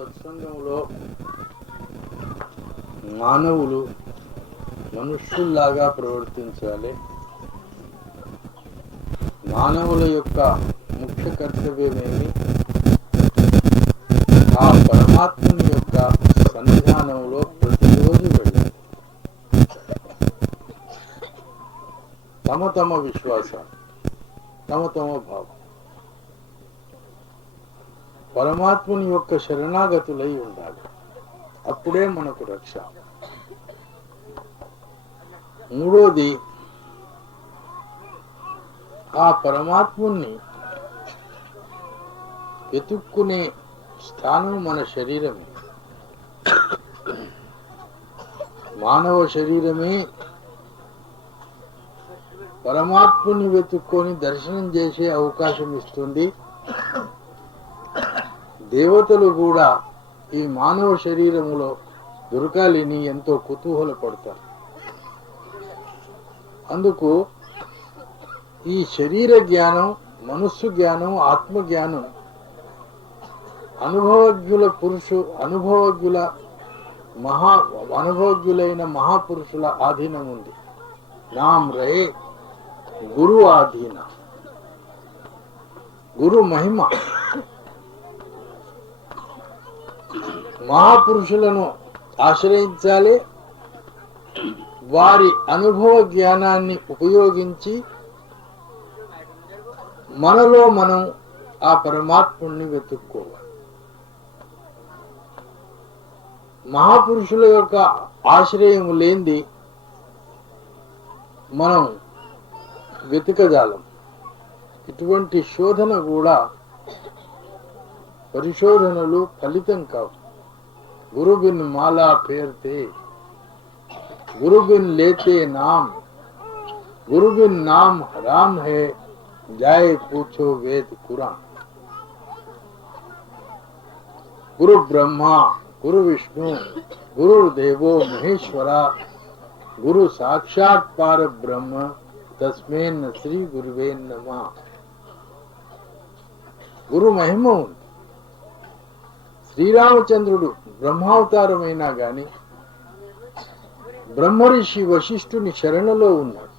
సత్సంగంలో మానవులు మనుష్యుల్లాగా ప్రవర్తించాలి. మానవుల యొక్క ముఖ్య కర్తవ్యమేమి? ఆ పరమాత్ముని యొక్క సన్నిధానంలో ప్రతిరోజు వెళ్ళాలి. తమ తమ విశ్వాసాలు, తమ తమ భావం పరమాత్ముని యొక్క శరణాగతులై ఉండాలి. అప్పుడే మనకు రక్ష. మూడోది, ఆ పరమాత్ముని వెతుక్కునే స్థానం మన శరీరమే. మానవ శరీరమే పరమాత్ముని వెతుక్కొని దర్శనం చేసే అవకాశం ఇస్తుంది. దేవతలు కూడా ఈ మానవ శరీరములో దొరకాలని ఎంతో కుతూహలపడతారు. అందుకు ఈ శరీర జ్ఞానం, మనస్సు జ్ఞానం, ఆత్మ జ్ఞానం అనుభవజ్ఞులైన మహాపురుషుల ఆధీనం ఉంది. నాం రే గురు ఆధీన. గురు మహిమ. మహాపురుషులను ఆశ్రయించాలి. వారి అనుభవ జ్ఞానాన్ని ఉపయోగించి మనలో మనం ఆ పరమాత్ముని వెతుక్కోవాలి. మహాపురుషుల యొక్క ఆశ్రయం లేనిది మనం వెతకజాలం. ఇటువంటి శోధన కూడా పరిశోధనలు ఫలితం కావు. गुरु बिन माला फेरते, गुरु बिन लेते नाम, गुरु बिन नाम हराम है, जाए पूछो वेद कुरान. गुरु ब्रह्मा गुरु विष्णु गुरुर्देवो महेश्वरा, गुरु साक्षात पार ब्रह्म, तस्मेन श्री गुरुवे नमः. గురు మహిమ ఉంది. శ్రీరామచంద్రుడు బ్రహ్మావతారమైనా గాని బ్రహ్మర్షి వశిష్ఠుని శరణలో ఉన్నాడు.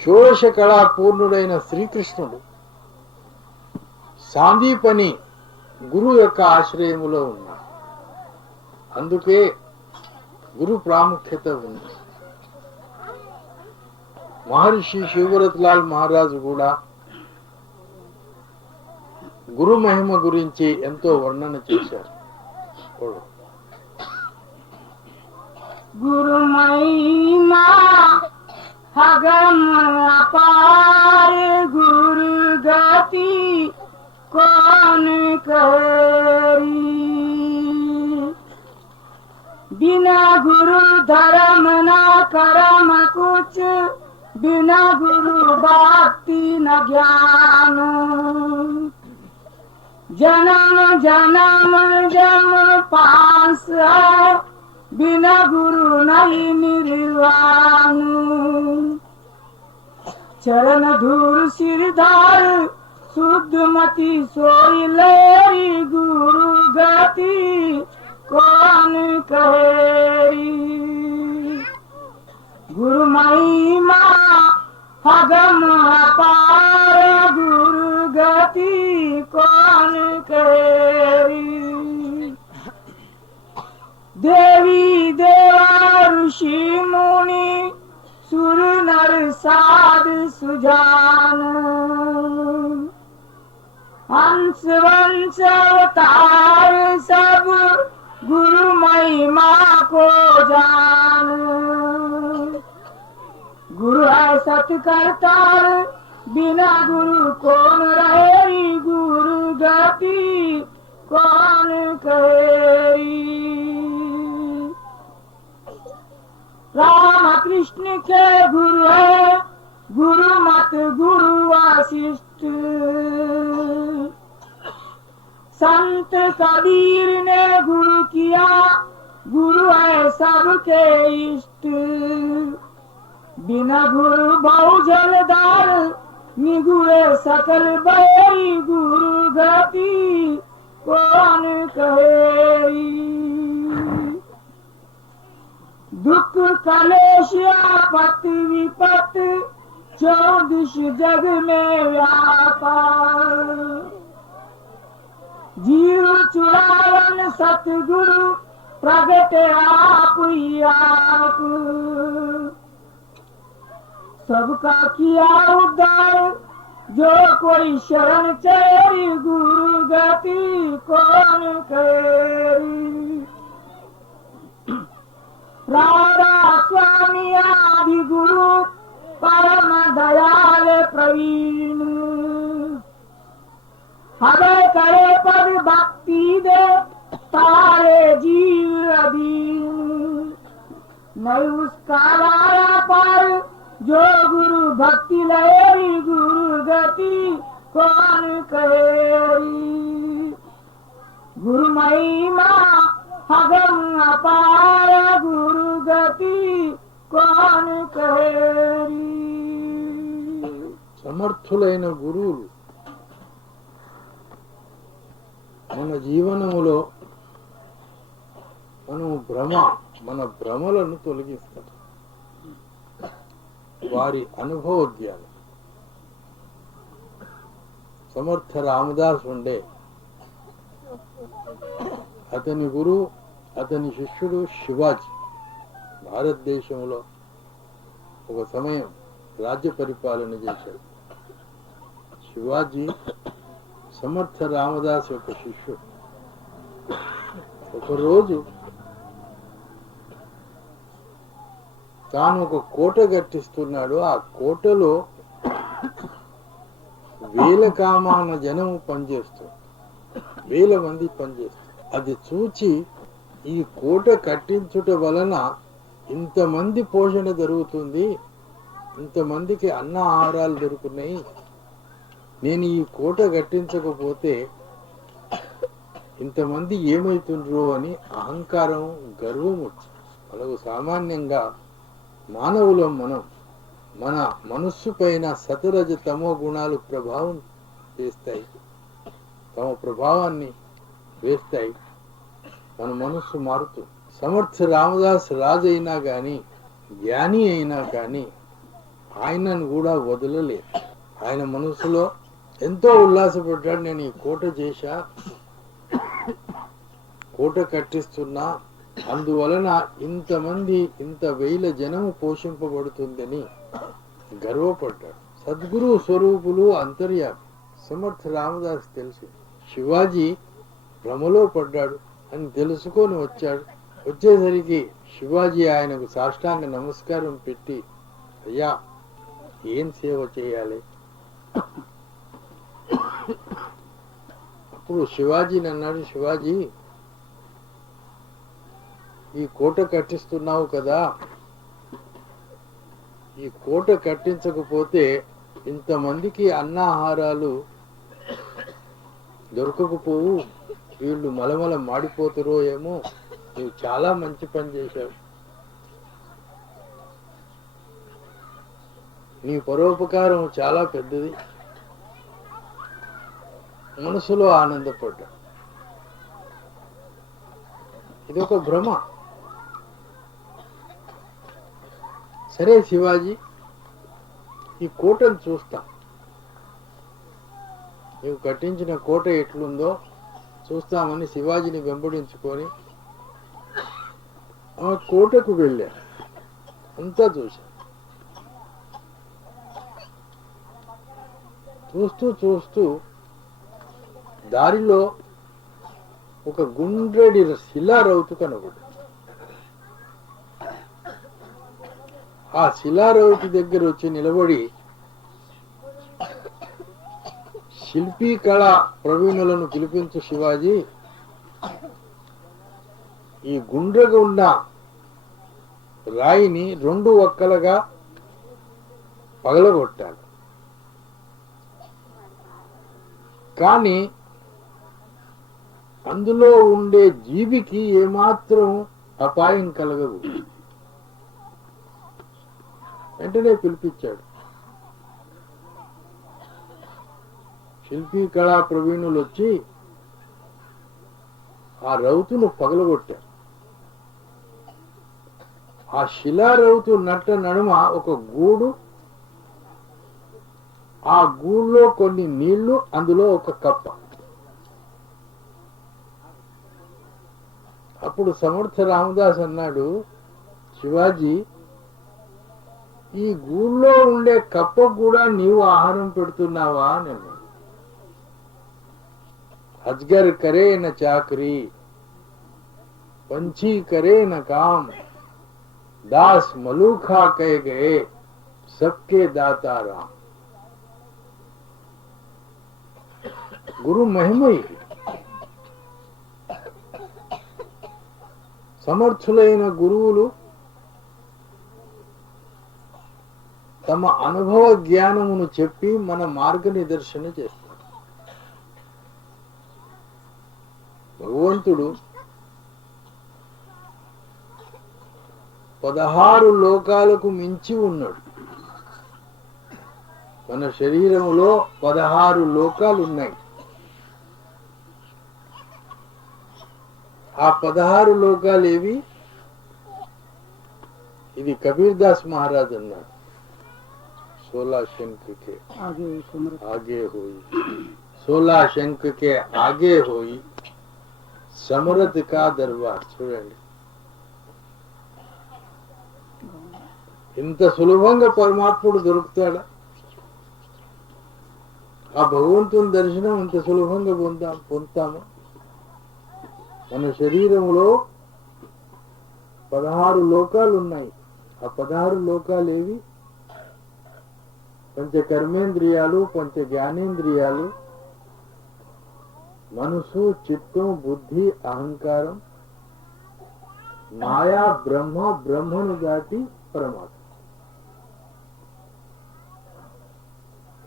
షోడశ కళా పూర్ణుడైన శ్రీకృష్ణుడు సాందీపని గురు యొక్క ఆశ్రయములో ఉన్నాడు. అందుకే గురు ప్రాముఖ్యత ఉంది. మహర్షి శివరత్లాల్ మహారాజు కూడా గురు మహిమ గురించి ఎంతో వర్ణన చేశారు. గురు మహిమా హగం అపార, గురు గతి కౌన్ కరి. बिना गुरु धर्म न कर्म कुछ, बिना गुरु भक्ति न ज्ञान. जन्म जन्म जम पास है, बिना गुरु नहीं निर्वाण. चरण धूल सिरधार शुद्ध मति सोई लेरी, गुरु गति कौन कहेरी. गुरु महिमा हगम अपार, गुरु गति कौन कहेरी. देवी देवा ऋषि मुनि सुर नर साध सुजान, हंस वंश अवतार सब गुरु महिमा को जान. गुरु है सतकर्तार, बिना गुरु कौन रहेरी, गुरु गति कौन कहेरी. राम कृष्ण के गुरु है गुरु मत गुरु वासिष्ठ. संत कबीर ने गुरु किया, गुरु है सबके इष्ट. बिना गुरु बहु जलदार, निगुरे सकल बैरी, गुरु गति को कलेशिया पति विपत चौदिश जग में व्यापार जीव चुरावन सतगुरु प्रगट आप ही आप सबका किया उद्धार जो कोई शरण चेरी गुरु गति कौन करेरी राधा स्वामी आदि गुरु परम दयाल प्रवीण हृदय करे पद भक्ति दे तारे जीव अधीन नहीं उसका लाया पर जो गुरु भक्ति लहेरी गुरु गति कौन कहेरी गुरु महिमा अगम अपार गुरु गति कौन कहेरी సమర్థులైన గురువులు మన జీవనములో మన భ్రమలను తొలగిస్తారు. వారి అనుభవోద్యాలు సమర్థ రామదాస్ ఉండే అతని గురువు అతని శిష్యుడు శివాజీ భారతదేశంలో ఒక సమయం రాజ్య పరిపాలన చేశాడు. శివాజీ సమర్థ రామదాస్ యొక్క శిష్యుడు. ఒకరోజు తాను ఒక కోట కట్టిస్తున్నాడు. ఆ కోటలో వేల కామాన జనము పనిచేస్తుంది, వేల మంది పనిచేస్తారు. అది చూచి ఈ కోట కట్టించుట వలన ఇంతమంది పోషణ జరుగుతుంది, ఇంతమందికి అన్న ఆహారాలు దొరుకుతున్నాయి, నేను ఈ కోట కట్టించకపోతే ఇంతమంది ఏమైతుండ్రో అని అహంకారం, గర్వం వచ్చింది. మనకు సామాన్యంగా మానవులం మన మనస్సు పైన సతరజ తమో గుణాలు ప్రభావం చేస్తాయి, తమ ప్రభావాన్ని వేస్తాయి. మన మనస్సు మారుతుంది. సమర్థ రామదాస్ రాజు అయినా గాని, జ్ఞాని అయినా కానీ ఆయనను కూడా వదలలేదు. ఆయన మనసులో ఎంతో ఉల్లాసపడ్డాడు. నేను ఈ కోట చేశా, కోట కట్టిస్తున్నా, అందువలన ఇంతమంది ఇంత వేల జనము పోషింపబడుతుందని గర్వపడ్డాడు. సద్గురు స్వరూపులు అంతర్యామి సమర్థ రామదాస్ తెలుసు. శివాజీ భ్రమలో పడ్డాడు అని తెలుసుకొని వచ్చాడు. వచ్చేసరికి శివాజీ ఆయనకు సాష్టాంగ నమస్కారం పెట్టి, అయ్యా ఏం సేవ చేయాలి? అప్పుడు శివాజీని అన్నాడు, శివాజీ ఈ కోట కట్టిస్తున్నావు కదా, ఈ కోట కట్టించకపోతే ఇంతమందికి అన్నాహారాలు దొరకకపోవు, వీళ్ళు మలమల మాడిపోతారో ఏమో, నువ్వు చాలా మంచి పని చేశావు, నీ పరోపకారం చాలా పెద్దది. మనసులో ఆనందపడ్డా. ఇది ఒక భ్రమ. సరే శివాజీ, ఈ కోటను చూస్తా, నీవు కట్టించిన కోట ఎట్లుందో చూస్తామని శివాజీని వెంబడించుకొని ఆ కోటకు వెళ్ళా. అంతా చూశా. చూస్తూ చూస్తూ దారిలో ఒక గుండ్రడి శిలారౌతు కనబడి, ఆ శిలారౌతు దగ్గర వచ్చి నిలబడి శిల్పీ కళా ప్రవీణులను పిలిపించు శివాజీ, ఈ గుండ్రగా ఉన్న రాయిని 2 వక్కలుగా పగలగొట్టాలి, కానీ అందులో ఉండే జీవికి ఏమాత్రం అపాయం కలగదు. వెంటనే పిలిపించాడు. శిల్పీ కళా ప్రవీణులు వచ్చి ఆ రౌతును పగలగొట్టారు. ఆ శిలారౌతు నట్ట నడుమ ఒక గూడు, ఆ గూడులో కొన్ని నీళ్లు, అందులో ఒక కప్ప. అప్పుడు సమర్థ రామదాస్ అన్నాడు, శివాజీ, ఈ గూళ్ళో ఉండే కప్ప కూడా నీవు ఆహారం పెడుతున్నావా అని అన్నాడు. అజ్గర్ కరే న చాకరీ, पंछी करे न काम, दास मलूखा कह गए, सबके दाता राम. గురు మహిమ ఇది. సమర్థులైన గురువులు తమ అనుభవ జ్ఞానమును చెప్పి మన మార్గనిదర్శన చేస్తారు. భగవంతుడు 16 లోకాలకు మించి ఉన్నాడు. మన శరీరంలో 16 లోకాలు ఉన్నాయి. ఆ 16 లోకాలు ఏవి? ఇది కబీర్ దాస్ మహారాజ్ అన్నాడు, 16 శంఖ के आगे होई, 16 శంఖ के आगे होई సమరత్ కా దర్బార్. చూడండి, ఇంత సులభంగా పరమాత్ముడు దొరుకుతాడా? ఆ భగవంతుని దర్శనం ఇంత సులభంగా పొందుతాము. మన శరీరంలో 16 లోకాలు ఉన్నాయి. ఆ 16 లోకాలు ఏవి? పంచ కర్మేంద్రియాలు, పంచ జ్ఞానేంద్రియాలు, మనసు, చిత్తం, బుద్ధి, అహంకారం, మాయా, బ్రహ్మ, బ్రహ్మను దాటి పరమాత్మ.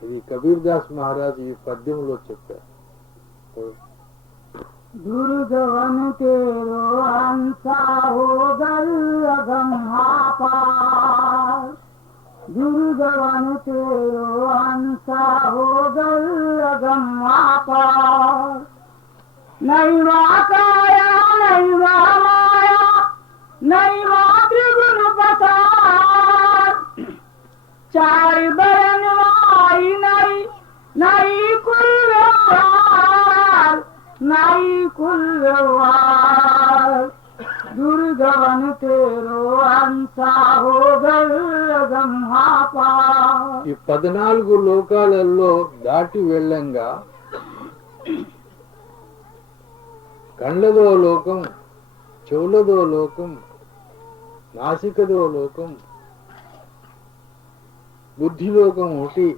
ఇది కబీర్ దాస్ మహారాజ్ ఈ పద్యంలో చెప్పారు. दुर्गवन तेरो अंसा हो गम पार, दुर्गवन तेरो अंसा हो गम पार, नहीं काया नहीं माया नहीं त्रिगुण पसार, चार बरन वाई नहीं नहीं कुल व्यवहार, नहीं कुल व्यवहार, दुर्गवन तेरो अंसा हो गम पार. ఈ 14 లోకాలలో దాటి వెళ్ళంగా కళ్ళదో లోకం, చెవులదో లోకం, నాసికదో లోకం, బుద్ధిలోకం ఒకటి,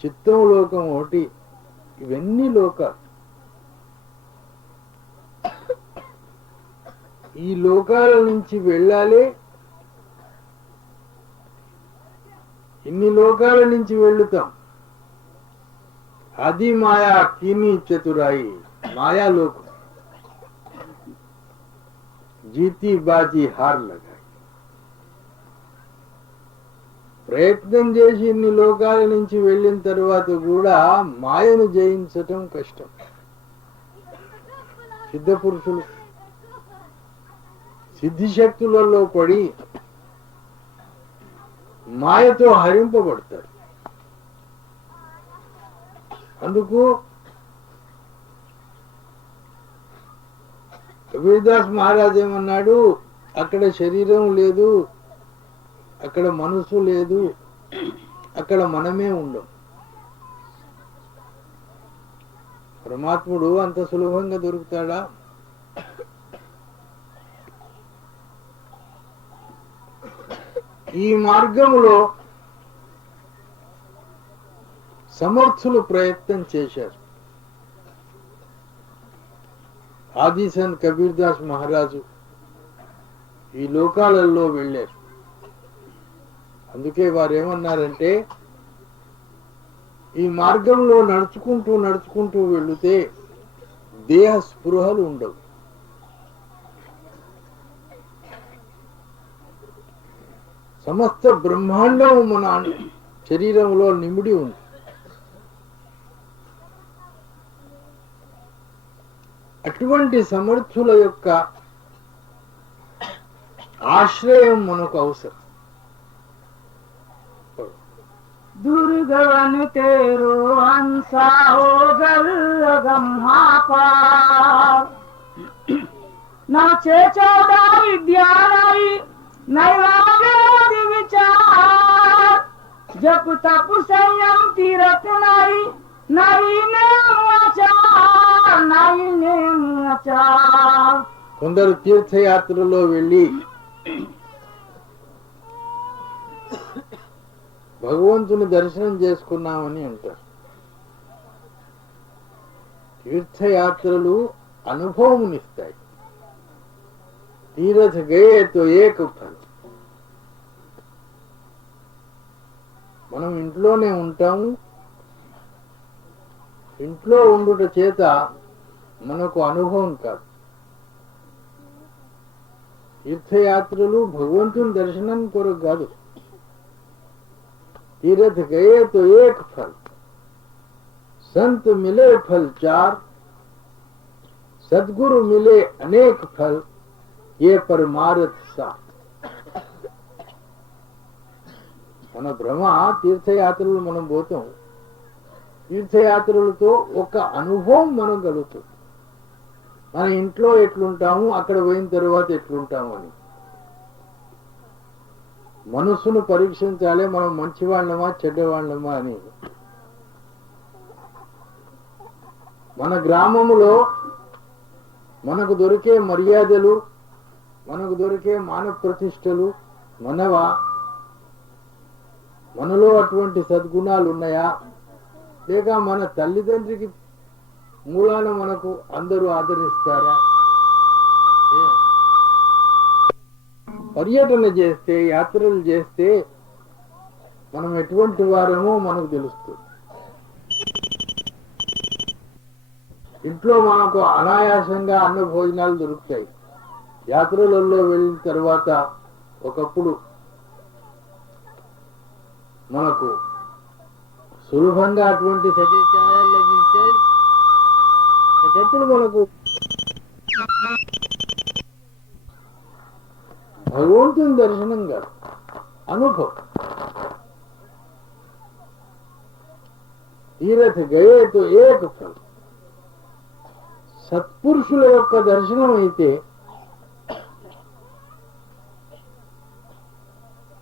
చిత్తం లోకం ఒకటి, ఇవన్నీ లోకాలు. ఈ లోకాల నుంచి వెళ్ళాలి. ఇన్ని లోకాల నుంచి వెళ్తాం. అది మాయా కీని చతురాయి, మాయాలోకం. జీతి బాజీ హార్ లగాయి. ప్రయత్నం చేసి ఇన్ని లోకాల నుంచి వెళ్ళిన తర్వాత కూడా మాయను జయించటం కష్టం. సిద్ధ పురుషులు సిద్ధి శక్తులలో పడి మాయతో హరింపబడతారు. అందుకు కబీర్దాస్ మహారాజ్ ఏమన్నాడు, అక్కడ శరీరం లేదు, అక్కడ మనసు లేదు, అక్కడ మనమే ఉండం. పరమాత్ముడు అంత సులభంగా దొరుకుతాడా? ఈ మార్గంలో సమర్థులు ప్రయత్నం చేశారు. ఆది సంత్ కబీర్ దాస్ మహారాజు ఈ లోకాలలో వెళ్ళారు. అందుకే వారు ఏమన్నారంటే, ఈ మార్గంలో నడుచుకుంటూ నడుచుకుంటూ వెళితే దేహ స్పృహలు ఉండవు. సమస్త బ్రహ్మాండం మన శరీరంలో నిమిడి ఉంది. అటువంటి సమర్థుల యొక్క ఆశ్రయం మనకు అవసరం. दुर्गवन तेरो हंसा हो गल पार नाचे चौदह विद्या नहीं वेद विचार जप तप संयम तीरथ नहीं नेम आचार. కొందరు తీర్థయాత్రలో వెళ్ళి భగవంతుని దర్శనం చేసుకున్నామని అంటారు. తీర్థయాత్రలు అనుభవమునిస్తాయి. తీరథ గయే తో ఏక ఫల్. మనం ఇంట్లోనే ఉంటాము. ఇంట్లో ఉండుట చేత మనకు అనుభవం కాదు. తీర్థయాత్రలు భగవంతుని దర్శనం కొరకు కాదు. तीरथ गए तो एक फल, संत मिले फल चार, सदगुरु मिले अनेक फल, ये परमार्थ सार. మన భ్రమ తీర్థయాత్రలు మనం పోతాం. తీర్థయాత్రలతో ఒక అనుభవం మనం కలుగుతుంది. మన ఇంట్లో ఎట్లుంటాము, అక్కడ పోయిన తర్వాత ఎట్లుంటాము అని మనసును పరీక్షించాలి. మనం మంచివాళ్ళమా చెడ్డవాళ్ళమా అని. మన గ్రామములో మనకు దొరికే మర్యాదలు, మనకు దొరికే మాన ప్రతిష్టలు మనవా? మనలో అటువంటి సద్గుణాలు ఉన్నాయా? లేక మన తల్లిదండ్రికి మూలాన మనకు అందరూ ఆదరిస్తారా? పర్యటన చేస్తే, యాత్రలు చేస్తే మనం ఎటువంటి వారమో మనకు తెలుస్తుంది. ఇంట్లో మనకు అనాయాసంగా అన్న భోజనాలు దొరుకుతాయి. యాత్రలలో వెళ్ళిన తర్వాత ఒకప్పుడు మనకు సులభంగా అటువంటి సతీచాయాలు లభిస్తాయి. ఒకప్పుడు మనకు భగవంతుని దర్శనం కాదు, అనుభవం. తీరథ గయే తో ఏక ఫల్. సత్పురుషుల యొక్క దర్శనం అయితే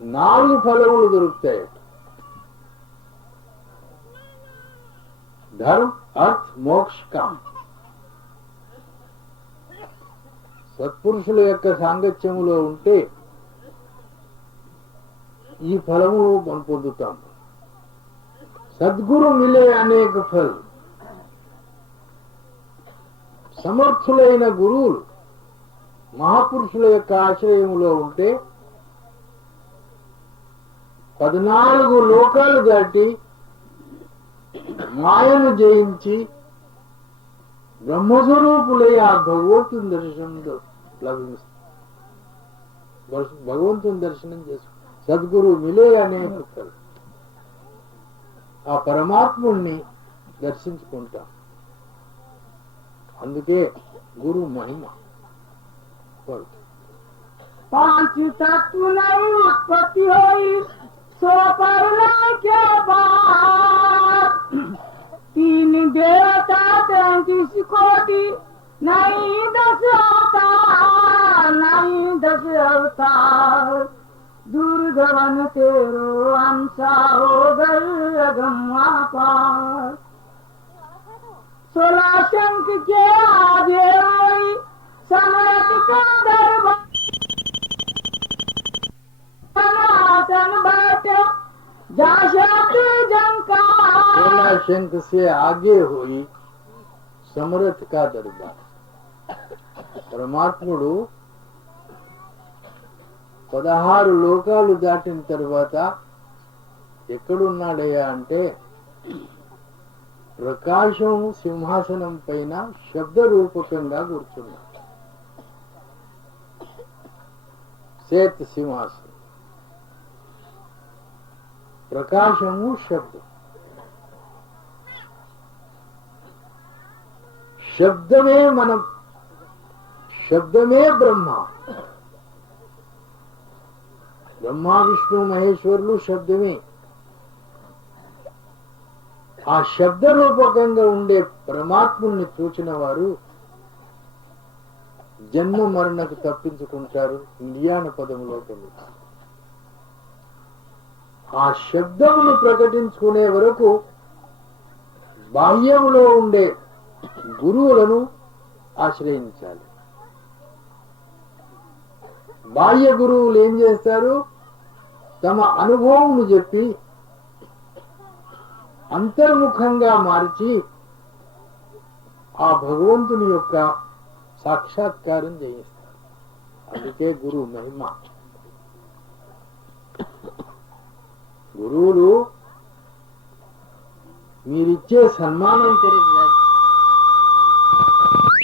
4 ఫలములు దొరుకుతాయి. ధర్మ, అర్థ, మోక్ష, కామ. సత్పురుషుల యొక్క సాంగత్యములో ఉంటే ఈ ఫలము మనం పొందుతాం. సద్గురు మిలే అనేక ఫల్. సమర్థులైన గురువులు మహాపురుషుల యొక్క ఆశ్రయములో ఉంటే 14 లోకాలు దాటి మాయను జయించి బ్రహ్మస్వరూపులై ఆ భగవంతుని దర్శనంలో లభిస్తుంది. భగవంతుని దర్శనం చేసుకుంటాం. సద్గురు మిలే అనేక ఫల్. ఆ పరమాత్ముణ్ణి దర్శించుకుంటాం. అందుకే గురు మహిమ. 5 तत्व नहीं उत्पत्ति हुई सो परलय के बाद. 3 देवता 33 कोटि नहीं 10 अवतार, नहीं 10 अवतार. दुर्गवन तेरो अंसा हो गल गंगा पार. 16 शंख के आगे हुई सम्राट का दरबार. सनातन बैठा जा शब्द जंकार. 16 शंख से आगे हुई समरथ का दरबार. పరమాత్ముడు 16 లోకాలు దాటిన తర్వాత ఎక్కడున్నాడయ్యా అంటే ప్రకాశం సింహాసనం పైన శబ్ద రూపకంగా కూర్చున్నాడు. శ్వేత సింహాసనం. ప్రకాశము శబ్దం. శబ్దమే మనం, శబ్దమే బ్రహ్మ. బ్రహ్మ విష్ణు మహేశ్వరులు శబ్దమే. ఆ శబ్ద రూపకంగా ఉండే పరమాత్ముని చూచిన వారు జన్మ మరణకు తప్పించుకుంటారు, నిర్యాణ పదములోకి వెళ్తారు. ఆ శబ్దమును ప్రకటించుకునే వరకు బాహ్యములో ఉండే గురువులను ఆశ్రయించాలి. బాహ్య గురువులు ఏం చేస్తారు? తమ అనుభవం చెప్పి అంతర్ముఖంగా మార్చి ఆ భగవంతుని యొక్క సాక్షాత్కారం చేయిస్తారు. అందుకే గురువు మహిమ. గురువులు మీరిచ్చే సన్మానం కొరకు కాదు,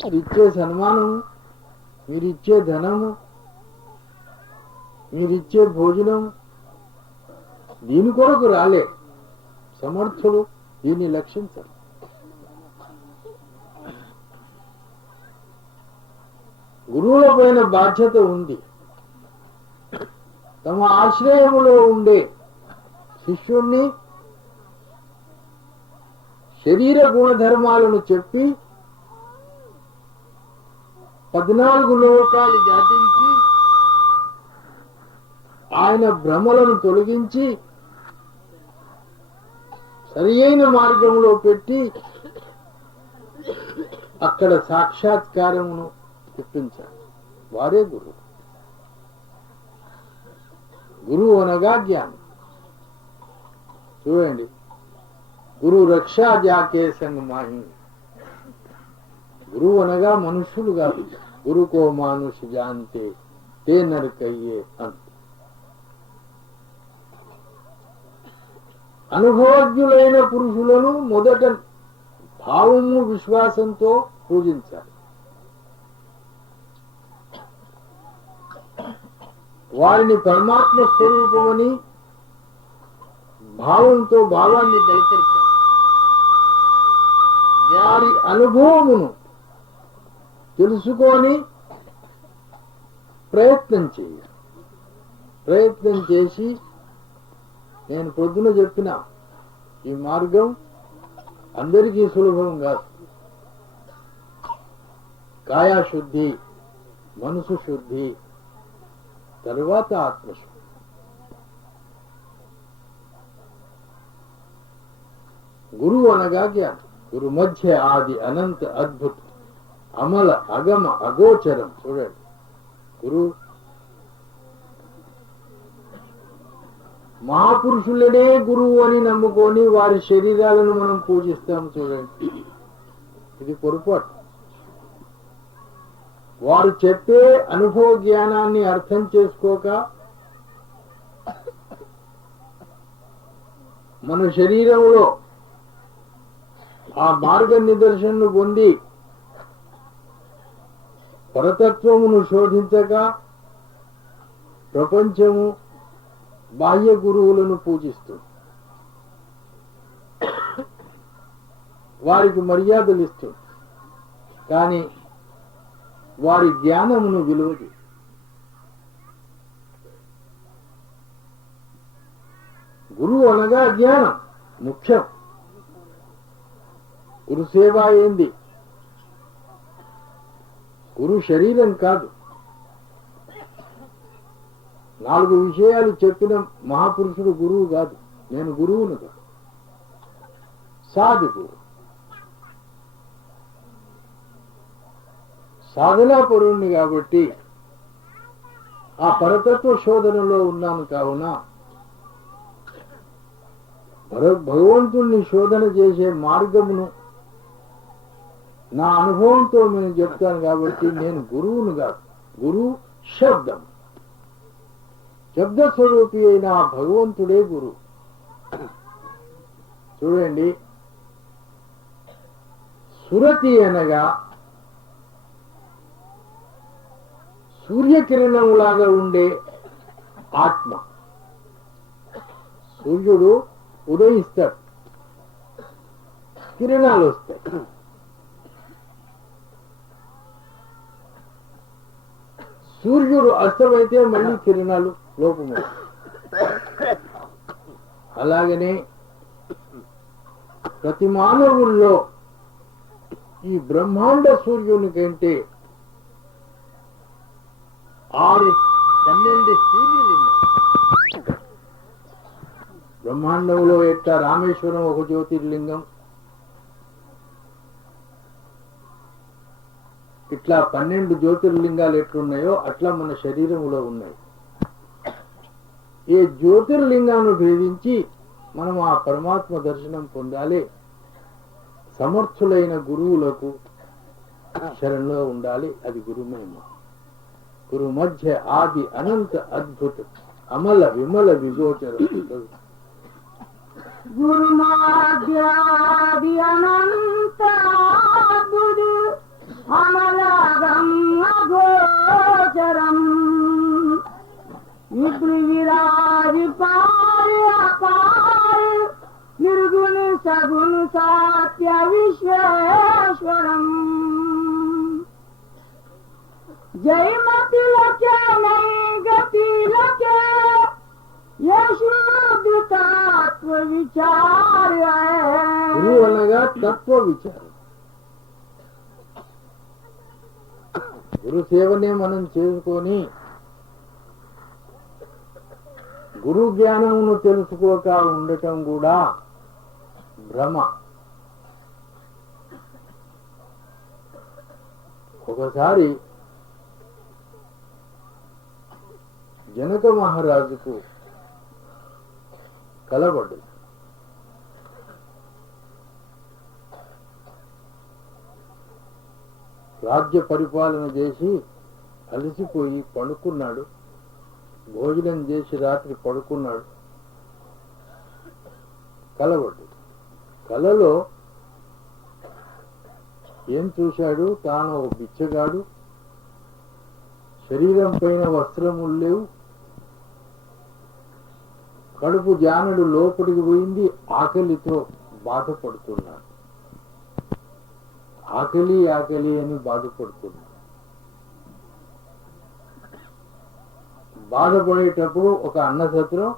మీరిచ్చే సన్మానం, మీరిచ్చే ధనము, మీరిచ్చే భోజనం దీని కొరకు రాలే. సమర్థులు దీన్ని లక్షించరు. గురువుల పైన బాధ్యత ఉంది. తమ ఆశ్రయములో ఉండే శిష్యుణ్ణి శరీర గుణధర్మాలను చెప్పి 14 లోకాలు జాతించి ఆయన భ్రమలను తొలగించి సరి అయిన మార్గంలో పెట్టి అక్కడ సాక్షాత్కారమును తెప్పించారు. వారే గురువు. గురువు అనగా జ్ఞానం. చూడండి, గురు రక్షా జాకే సంగ్ మాహి. గురువు అనగా మనుష్యులు కాదు. గురుకో మానుష జాంతే తే నరకయ్యే అంత. అనుభవజ్ఞులైన పురుషులను మొదట భావము విశ్వాసంతో పూజించాలి. వారిని పరమాత్మ స్వరూపమని భావంతో భావాన్ని దళితరిచాలి. వారి అనుభవమును తెలుసుకొని ప్రయత్నం చేయాలి. ప్రయత్నం చేసి, నేను పొద్దున చెప్పిన ఈ మార్గం అందరికీ సులభం కాదు. కాయాశుద్ధి, మనసు శుద్ధి, తరువాత ఆత్మశుద్ధి. గురువు అనగా జ్ఞానం. గురు మధ్య ఆది అనంత అద్భుత అమల అగమ అగోచరం. చూడండి, గురువు మహాపురుషులనే గురువు అని నమ్ముకొని వారి శరీరాలను మనం పూజిస్తాం. చూడండి, ఇది పొరపాటు. వారు చెప్పే అనుభవ జ్ఞానాన్ని అర్థం చేసుకోక మన శరీరంలో ఆ మార్గ నిదర్శనను పొంది పరతత్వమును శోధించక ప్రపంచము బాహ్య గురువులను పూజిస్తుంది. వారికి మర్యాదలు ఇస్తుంది, కానీ వారి జ్ఞానమును విలువది. గురువు అనగా జ్ఞానం ముఖ్యం. గురు సేవ ఏంది? గురు శరీరం కాదు. 4 విషయాలు చెప్పిన మహాపురుషుడు గురువు కాదు. నేను గురువును కాదు, సాధువు. సాధనా పరుణ్ణి కాబట్టి ఆ పరతత్వ శోధనలో ఉన్నాను. కావున భగవంతుణ్ణి శోధన చేసే మార్గమును నా అనుభవంతో నేను చెప్తాను. కాబట్టి నేను గురువును కాదు. గురువు శబ్దం, శబ్ద స్వరూపి అయిన ఆ భగవంతుడే గురువు. చూడండి, సురతి అనగా సూర్యకిరణంలాగా ఉండే ఆత్మ. సూర్యుడు ఉదయిస్తాడు, కిరణాలు వస్తాయి. సూర్యుడు అస్తమైతే మళ్ళీ కిరణాలు లోపము. అలాగనే ప్రతి మానవుల్లో ఈ బ్రహ్మాండ సూర్యుని కంటే 6-12 సూర్యులు ఉన్నాయి. బ్రహ్మాండంలో ఎట్లా రామేశ్వరం ఒక జ్యోతిర్లింగం, ఇట్లా 12 జ్యోతిర్లింగాలు ఎట్లున్నాయో అట్లా మన శరీరములో ఉన్నాయి. ఈ జ్యోతిర్లింగాన్ని భేదించి మనం ఆ పరమాత్మ దర్శనం పొందాలి. సమర్థులైన గురువులకు శరణలో ఉండాలి. అది గురుమహిమ. గురు మధ్య ఆది అనంత అద్భుత అమల విమల విగోచర గురు మధ్యాది అనంత అద్భుత అమల బ్రహ్మ గోచరం విరాజ పార అపార నిర్గుణ సగుణ సత్య విశ్వేశ్వరం జయమతి లకే నై గతి లకే యశుద్ధ తత్వ విచార. గురువు అనగా తత్వ విచారం. గురు సేవనే మనం చేసుకొని గురు జ్ఞానమును తెలుసుకోక ఉండటం కూడా భ్రమ. ఒకసారి జనక మహారాజుకు కలబడ్డది. రాజ్య పరిపాలన చేసి అలసిపోయి పడుకున్నాడు. భోజనం చేసి రాత్రి పడుకున్నాడు. కలబడ్డది. కలలో ఏం చూశాడు? తాను ఒక బిచ్చగాడు, శరీరం పైన వస్త్రములు లేవు, కడుపు జానడు లోపలికి పోయింది, ఆకలితో బాధపడుతున్నాడు. ఆకలి ఆకలి అని బాధపడుతున్నాడు. బాధపడేటప్పుడు ఒక అన్నసత్రం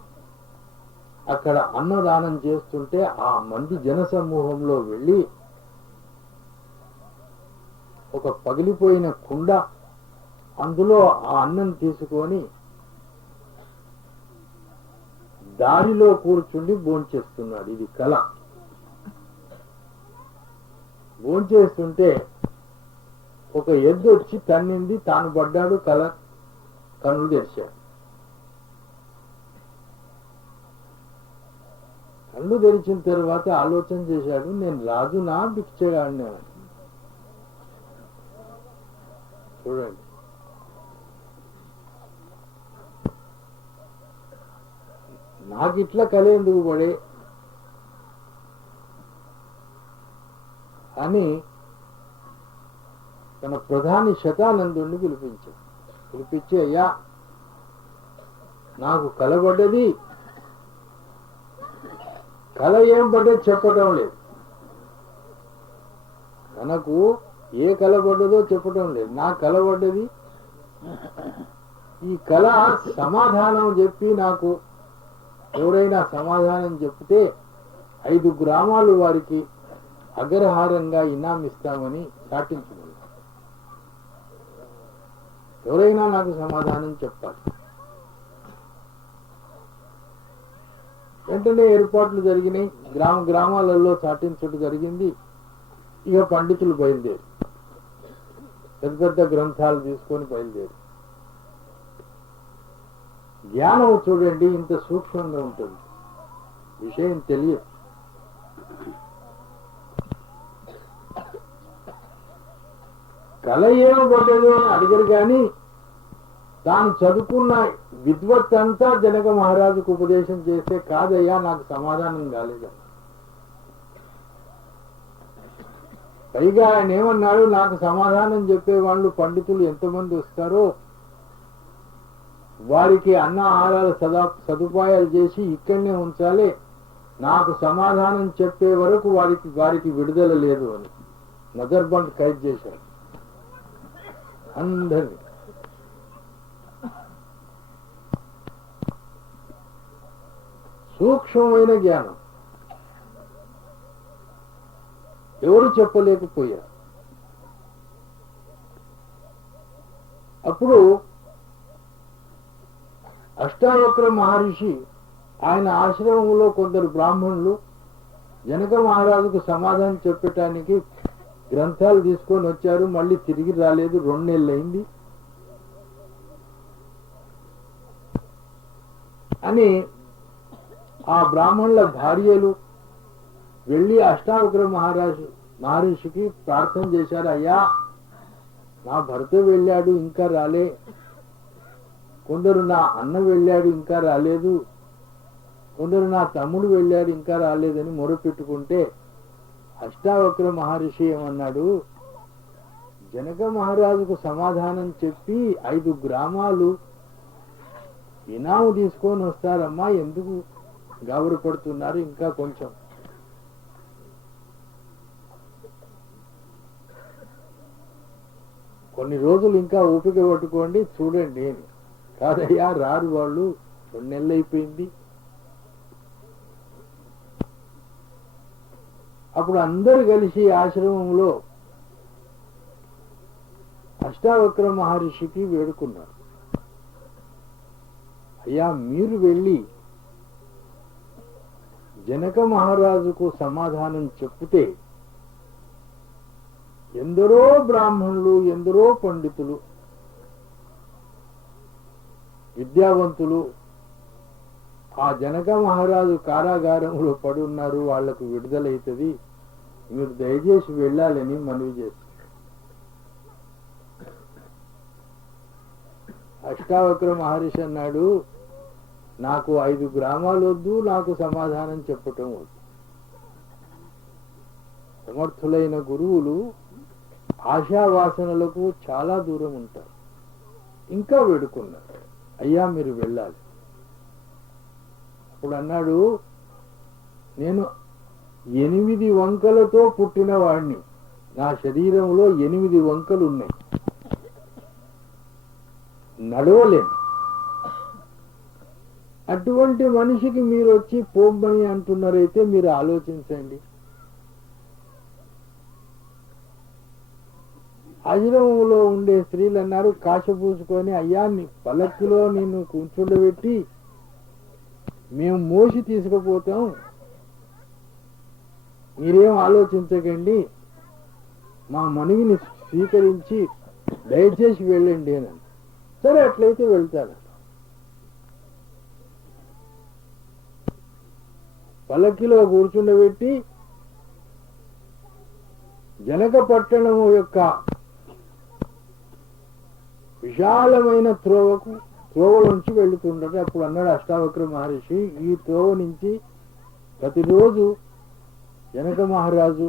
అక్కడ అన్నదానం చేస్తుంటే ఆ మంది జనసమూహంలో వెళ్ళి ఒక పగిలిపోయిన కుండ, అందులో ఆ అన్నం తీసుకొని దారిలో కూర్చుండి భోంచేస్తున్నాడు. ఇది కళ. భోంచేస్తుంటే ఒక ఎద్దు వచ్చి తన్నింది, తాను పడ్డాడు. కన్నులు తెరిచాడు. కళ్ళు తెరిచిన తర్వాత ఆలోచన చేశాడు, నేను రాజునా భిక్షగాడినా? చూడండి, నాకు ఇట్లా కళ ఎందుకు పడే అని తన ప్రధాని శతానందుడిని పిలిపించి, అయ్యా నాకు కలబడ్డది, కళ ఏం పడ్డది చెప్పటం లేదు, తనకు ఏ కలబడ్డదో చెప్పటం లేదు, నాకు కలబడ్డది, ఈ కళ సమాధానం చెప్పి నాకు ఎవరైనా సమాధానం చెప్తే 5 గ్రామాలు వారికి అగ్రహారంగా ఇనాం ఇస్తామని చాటించుకున్నాను. ఎవరైనా నాకు సమాధానం చెప్పాలి. వెంటనే ఏర్పాట్లు జరిగినాయి. గ్రామాలలో చాటించడం జరిగింది. ఇక పండితులు బయలుదేరి పెద్ద పెద్ద గ్రంథాలు తీసుకొని బయలుదేరి. జ్ఞానం చూడండి ఇంత సూక్ష్మంగా ఉంటుంది, విషయం తెలియదు. కళ ఏమబడ్డదు అని అడిగరు కానీ తాను చదువుకున్న విద్వత్ అంతా జనక మహారాజుకు ఉపదేశం చేస్తే, కాదయ్యా నాకు సమాధానం కాలేదు. పైగా ఆయన ఏమన్నాడు, నాకు సమాధానం చెప్పేవాళ్ళు పండితులు ఎంతమంది వస్తారో వారికి అన్న ఆహారాల సదుపాయాలు చేసి ఇక్కడనే ఉంచాలి, నాకు సమాధానం చెప్పే వరకు వారికి విడుదల లేదు అని నజర్బంద్ ఖైదు చేశారు అందరినీ. సూక్ష్మమైన జ్ఞానం ఎవరు చెప్పలేకపోయారు. అప్పుడు అష్టావక్ర మహర్షి ఆయన ఆశ్రమంలో కొందరు బ్రాహ్మణులు జనక మహారాజుకు సమాధానం చెప్పటానికి గ్రంథాలు తీసుకొని వచ్చారు. మళ్ళీ తిరిగి రాలేదు. 2 నెలలైంది అని ఆ బ్రాహ్మణుల భార్యలు వెళ్ళి అష్టావక్ర మహర్షికి ప్రార్థన చేశారు. అయ్యా, నా భర్త వెళ్ళాడు, ఇంకా రాలే. కొందరు నా అన్న వెళ్ళాడు, ఇంకా రాలేదు. కొందరు నా తమ్ముడు వెళ్ళాడు, ఇంకా రాలేదని మొరపెట్టుకుంటే అష్టావక్ర మహర్షి ఏమన్నాడు, జనక మహారాజుకు సమాధానం చెప్పి 5 గ్రామాలు ఇనాము తీసుకొని వస్తారమ్మా, ఎందుకు గాబరు పడుతున్నారు, ఇంకా కొంచెం కొన్ని రోజులు ఇంకా ఓపిక పట్టుకోండి, చూడండి. కాదయ్యా, రారు వాళ్ళు, 2 నెలలు అయిపోయింది. అప్పుడు అందరు కలిసి ఆశ్రమంలో అష్టావక్ర మహర్షికి వేడుకున్నారు. అయ్యా, మీరు వెళ్ళి జనక మహారాజుకు సమాధానం చెప్తే ఎందరో బ్రాహ్మణులు, ఎందరో పండితులు, విద్యావంతులు ఆ జనక మహారాజు కారాగారంలో పడి ఉన్నారు, వాళ్లకు విడుదలైతుంది, మీరు దయచేసి వెళ్ళాలని మనవి చేస్తారు. అష్టావక్ర మహర్షి అన్నాడు, నాకు 5 గ్రామాలు వద్దు, నాకు సమాధానం చెప్పటం వద్దు. సమర్థులైన గురువులు ఆశావాసనలకు చాలా దూరం ఉంటారు. ఇంకా వేడుకున్నారు, అయ్యా మీరు వెళ్ళాలి. అప్పుడు అన్నాడు, నేను 8 వంకలతో పుట్టిన వాడిని, నా శరీరంలో 8 వంకలు ఉన్నాయి, నడవలేను. అటువంటి మనిషికి మీరు వచ్చి పోమ్మని అంటున్నారైతే మీరు ఆలోచించండి. ఆశ్రమంలో ఉండే స్త్రీలు అన్నారు, కాశ పూసుకొని, అయ్యా నీ పల్లకిలో నిన్ను కూర్చుండబెట్టి మేము మోసి తీసుకుపోతాం, మీరేం ఆలోచించకండి, మా మనవిని స్వీకరించి దయచేసి వెళ్ళండి అని. సరే, అట్లయితే వెళ్తాడు. పల్లకిలో కూర్చుండబెట్టి జనక పట్టణము యొక్క విశాలమైన త్రోవలోంచి వెళుతుండట. అప్పుడు అన్నాడు అష్టావక్ర మహర్షి, ఈ త్రోవ నుంచి ప్రతిరోజు జనక మహారాజు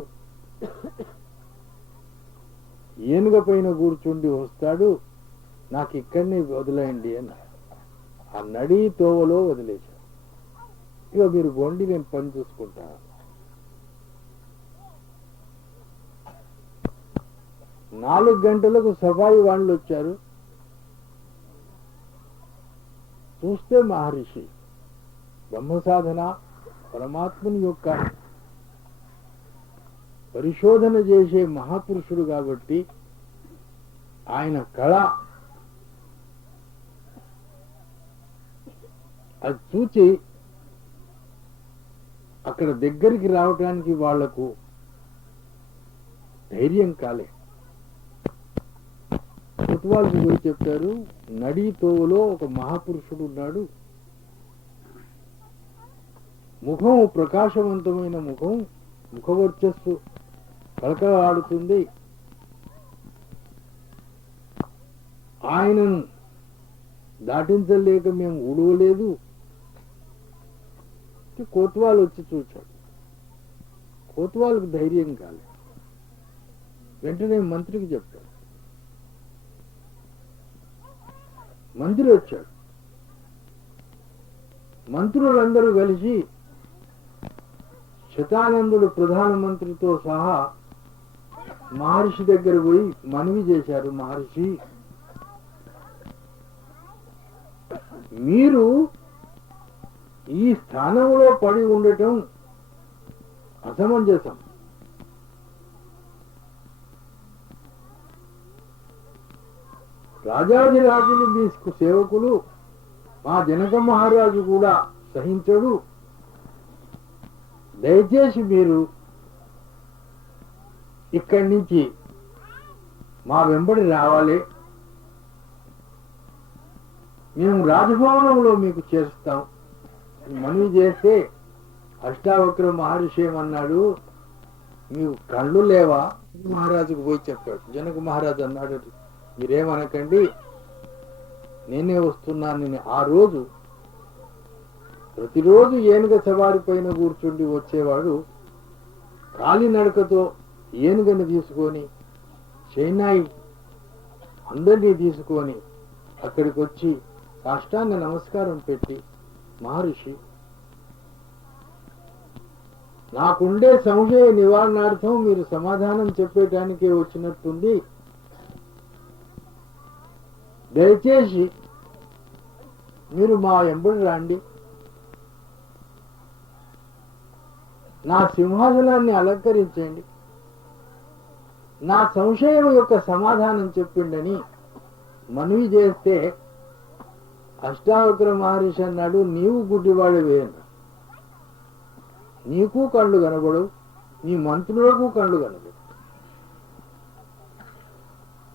ఏనుగ పైన కూర్చుండి వస్తాడు, నాకు ఇక్కడనే వదిలేయండి అని ఆ నడి తోవలో వదిలేశాడు. ఇక మీరు బొండి, నేను పని చూసుకుంటాను. 4 గంటలకు సఫాయి వాళ్ళు వచ్చారు. చూస్తే మహర్షి బ్రహ్మ సాధన, పరమాత్మని యొక్క పరిశోధన చేసే మహాపురుషుడు కాబట్టి ఆయన కళ అది చూచి అక్కడ దగ్గరికి రావటానికి వాళ్లకు ధైర్యం కాలే. కొత్వాల్కి పోయి చెప్తారు, నడి తోవలో ఒక మహాపురుషుడు ఉన్నాడు, ముఖం ప్రకాశవంతమైన ముఖం, ముఖవర్చస్సు కలకలాడుతుంది, ఆయనను దాటించలేక మేము ఊడవలేదు. కోత్వాల్ వచ్చి చూచాడు. కోత్వాల్కు ధైర్యం కాలే. వెంటనే మంత్రికి చెప్పాడు. మంత్రి వచ్చాడు. మంత్రులందరూ కలిసి శతానందుడు ప్రధానమంత్రితో సహా మహర్షి దగ్గర పోయి మనవి చేశారు. మహర్షి, మీరు ఈ స్థానంలో పడి ఉండటం అసమంజసం. రాజాదిరాజులు మీ సేవకులు మా జనక మహారాజు కూడా సహించడు. దయచేసి మీరు ఇక్కడి నుంచి మా వెంబడి రావాలి. మేము రాజభవనంలో మీకు చేరుస్తాం మనవి చేస్తే అష్టావక్ర మహర్షి ఏమన్నాడు, మీకు కళ్ళు లేవా? మహారాజుకు పోయి చెప్పాడు. జనక మహారాజు అన్నాడు, మీరేమనకండి, నేనే వస్తున్నాను. ఆ రోజు ప్రతిరోజు ఏనుగ సవారి పైన కూర్చుండి వచ్చేవాడు కాలినడకతో ఏనుగని తీసుకొని చైనాయి అందరినీ తీసుకొని అక్కడికి వచ్చి సాష్టాంగ నమస్కారం పెట్టి, మహర్షి నాకుండే సంశయ నివారణార్థం మీరు సమాధానం చెప్పేటానికే వచ్చినట్టుంది, దయచేసి మీరు మా వెంబడి రండి, నా సింహాసనాన్ని అలంకరించండి, నా సంశయం యొక్క సమాధానం చెప్పిండని మనవి చేస్తే అష్టావక్ర మహర్షి అన్నాడు, నీవు గుడ్డివాడివే అన్నాడు. నీకు కళ్ళు కనబడవు, నీ మంత్రులకు కళ్ళు కనబడవు.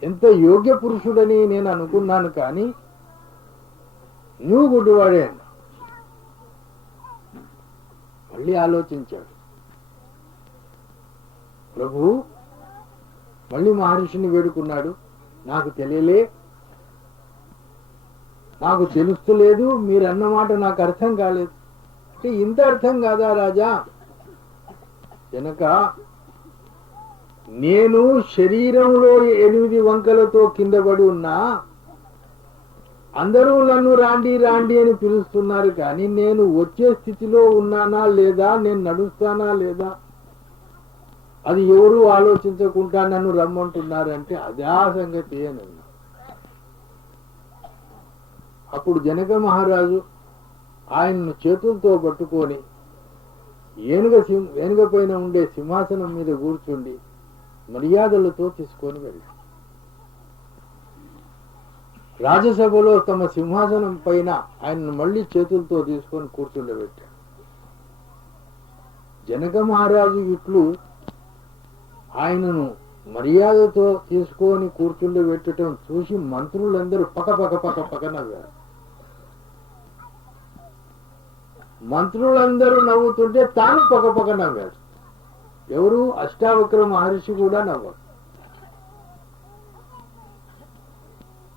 ఎంత యోగ్య పురుషుడని నేను అనుకున్నాను, కానీ నువ్వు గుడ్డివాడే అన్నా. మళ్ళీ ఆలోచించాడు ప్రభు. మళ్ళీ మహర్షిని వేడుకున్నాడు, నాకు తెలియలే, నాకు తెలుస్తలేదు, మీరు అన్నమాట నాకు అర్థం కాలేదు. అంటే ఇంత అర్థం కాదా రాజా? జనక, నేను శరీరంలో 8 వంకలతో కింద పడి ఉన్నా, అందరూ నన్ను రాండి రాండి అని పిలుస్తున్నారు, కానీ నేను వచ్చే స్థితిలో ఉన్నానా లేదా, నేను నడుస్తానా లేదా, అది ఎవరు ఆలోచించకుండా నన్ను రమ్మంటున్నారంటే అదే సంగతి అని అన్నా. అప్పుడు జనక మహారాజు ఆయన్ను చేతులతో పట్టుకొని ఏనుగ పైన ఉండే సింహాసనం మీద కూర్చుండి మర్యాదలతో తీసుకొని వెళ్ళాడు. రాజసభలో తమ సింహాసనం పైన ఆయన్ను మళ్ళీ చేతులతో తీసుకొని కూర్చుండబెట్టాడు. జనక మహారాజు ఇట్లు ఆయనను మర్యాదతో తీసుకొని కూర్చుండబెట్టడం చూసి మంత్రులందరూ పక నవ్వారు. మంత్రులందరూ నవ్వుతుంటే తాను పక నవ్వాడు. ఎవరు? అష్టావక్ర మహర్షి కూడా నవ్వాడు.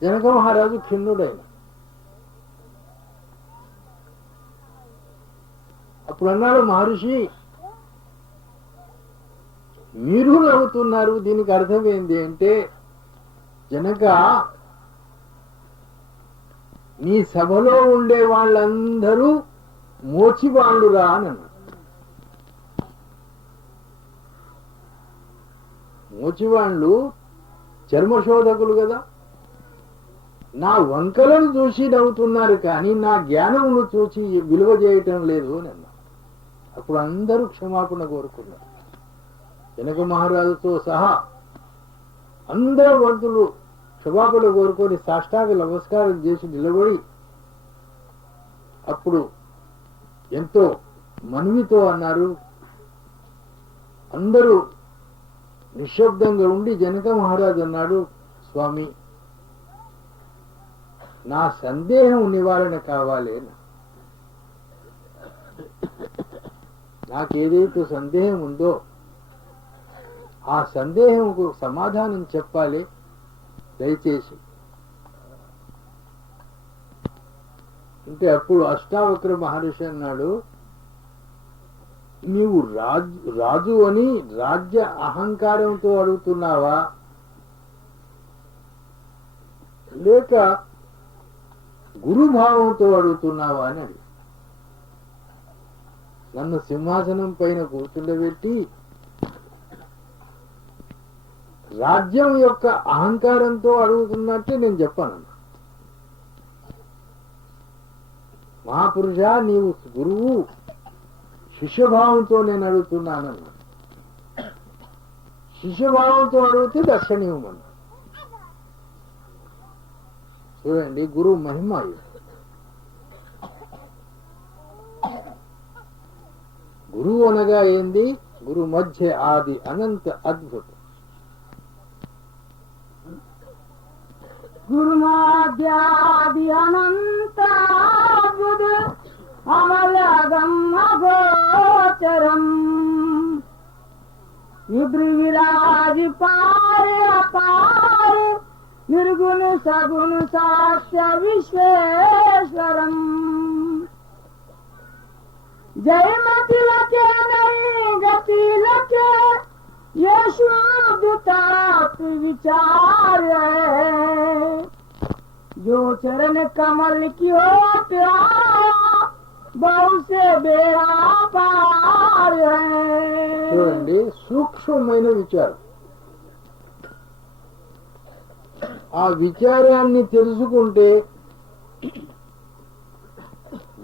జనక మహారాజు ఖిన్నుడైన. అప్పుడు అన్నాడు, మహర్షి మీరు నవ్వుతున్నారు, దీనికి అర్థం ఏంటి అంటే, జనక నీ సభలో ఉండే వాళ్ళందరూ మోచివాళ్ళురా అని అన్నాడు. మోచివాళ్ళు చర్మశోధకులు కదా, నా వంకలను చూసి నవ్వుతున్నారు, కానీ నా జ్ఞానమును చూసి విలువ చేయటం లేదు అని అన్నా. అప్పుడు అందరూ క్షమాపణ కోరుకున్నారు. జనక మహారాజుతో సహా అందరూ వంతులు క్షమాపణ కోరుకొని సాష్టాంగ నమస్కారం చేసి నిలబడి అప్పుడు ఎంతో మనవితో అన్నారు. అందరూ నిశ్శబ్దంగా ఉండి జనక మహారాజు అన్నాడు, స్వామి నా సందేహం నివారణ కావాలి, నాకేదైతే సందేహం ఉందో ఆ సందేహంకు సమాధానం చెప్పాలి దయచేసి అంటే. అప్పుడు అష్టావక్ర మహర్షి అన్నాడు, నీవు రాజు అని రాజ్య అహంకారంతో అడుగుతున్నావా, లేక గురుభావంతో అడుగుతున్నావా అని అడిగి, నన్ను సింహాసనం పైన కూర్చుండబెట్టి రాజ్యం యొక్క అహంకారంతో అడుగుతున్నట్టే నేను చెప్పాను. మహాపురుష నీవు గురువు శిష్యభావంతో నేను అడుగుతున్నానన్నా. శిష్యభావంతో అడిగితే దక్షిణ ఇవ్వమన్నా. చూడండి గురువు మహిమ ఇది. గురువు అనగా ఏంది? గురు మధ్య ఆది అనంత అద్భుతం. గురుమాద్యాది అనంతాద్భుత అమలగం అగోచరం విరాజ్ పారే అపార నిర్గుణ సగుణ సాక్ష్య విశ్వేశ్వరం जयमती लखे नहीं गति लखे ये शुद्धताप विचार है जो चरण कमल की हो प्यारा बहु से बेड़ा पार है. చూడండి సూక్ష్మమైన విచారం. ఆ విచారాన్ని తెలుసుకుంటే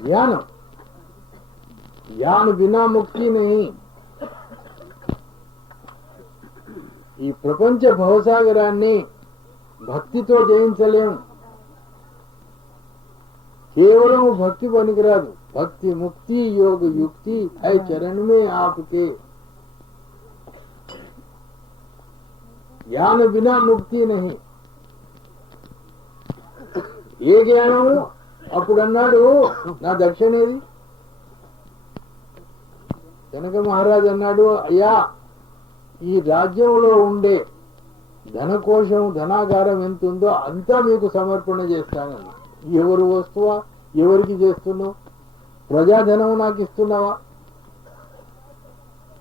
జ్ఞానం. ज्ञान बिना मुक्ति नहीं. ఈ ప్రపంచ భవసాగరాన్ని భక్తితో జయించలేం. కేవలం భక్తి పనికిరాదు. భక్తి ముక్తి योग युक्ति है चरण में आपके. ज्ञान बिना मुक्ति नहीं. ఏ జ్ఞానము? అప్పుడు అన్నాడు నా దక్షిణేది. జనక మహారాజు అన్నాడు, అయ్యా ఈ రాజ్యంలో ఉండే ధనకోశం ధనాగారం ఎంత ఉందో అంతా మీకు సమర్పణ చేస్తానన్నా. ఎవరు వస్తువా? ఎవరికి చేస్తున్నావు? ప్రజాధనం నాకు ఇస్తున్నావా?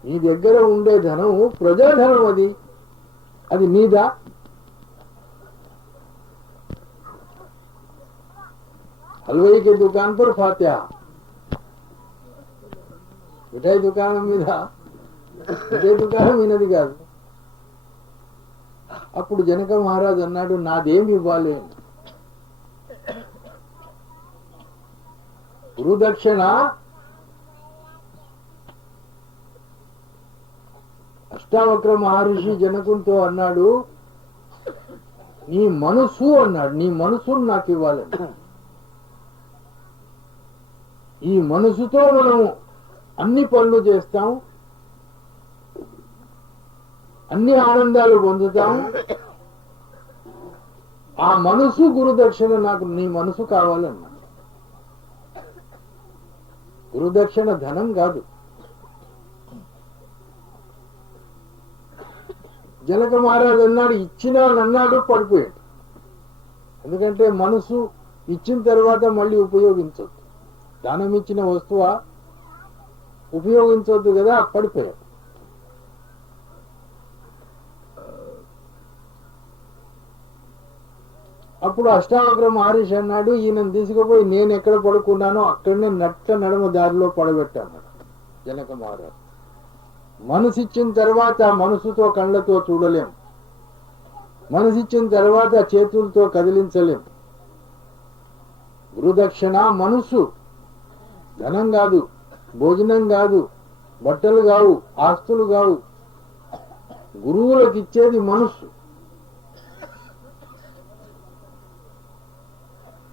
నీ దగ్గర ఉండే ధనం ప్రజాధనం. అది నీదా? हलवाई के दुकान पर फातिहा, మిఠాయి దుకాణం మీద మిఠాయి దుకాణం వినది కాదు. అప్పుడు జనక మహారాజు అన్నాడు, నాదేమి ఇవ్వాలి? గురుదక్షిణ అష్టావక్ర మహర్షి జనకునితో అన్నాడు, నీ మనసు అన్నాడు, నీ మనసును నాకు ఇవ్వాలని. ఈ మనసుతో మనము అన్ని పనులు చేస్తాం, అన్ని ఆనందాలు పొందుతాం. ఆ మనసు గురుదక్షిణ నాకు, నీ మనసు కావాలన్నా. గురుదక్షిణ ధనం కాదు. జనక మహారాజు అన్నాడు, ఇచ్చినానన్నాడు, పడిపోయాడు. ఎందుకంటే మనసు ఇచ్చిన తర్వాత మళ్ళీ ఉపయోగించొద్దు. దానం ఇచ్చిన వస్తువా ఉపయోగించవద్దు కదా, పడిపోయాడు. అప్పుడు అష్టావక్ర మహర్షి అన్నాడు, ఈయనను తీసుకుపోయి నేను ఎక్కడ పడుకున్నానో అక్కడనే నట్ట నడమ దారిలో పడబెట్టాను. జనక మహారాజు మనసిచ్చిన తర్వాత మనసుతో కళ్ళతో చూడలేం, మనసిచ్చిన తర్వాత చేతులతో కదిలించలేం. గురుదక్షిణ మనసు, ధనం కాదు, భోజనం కాదు, బట్టలు కావు, ఆస్తులు కావు. గురువులకు ఇచ్చేది మనస్సు.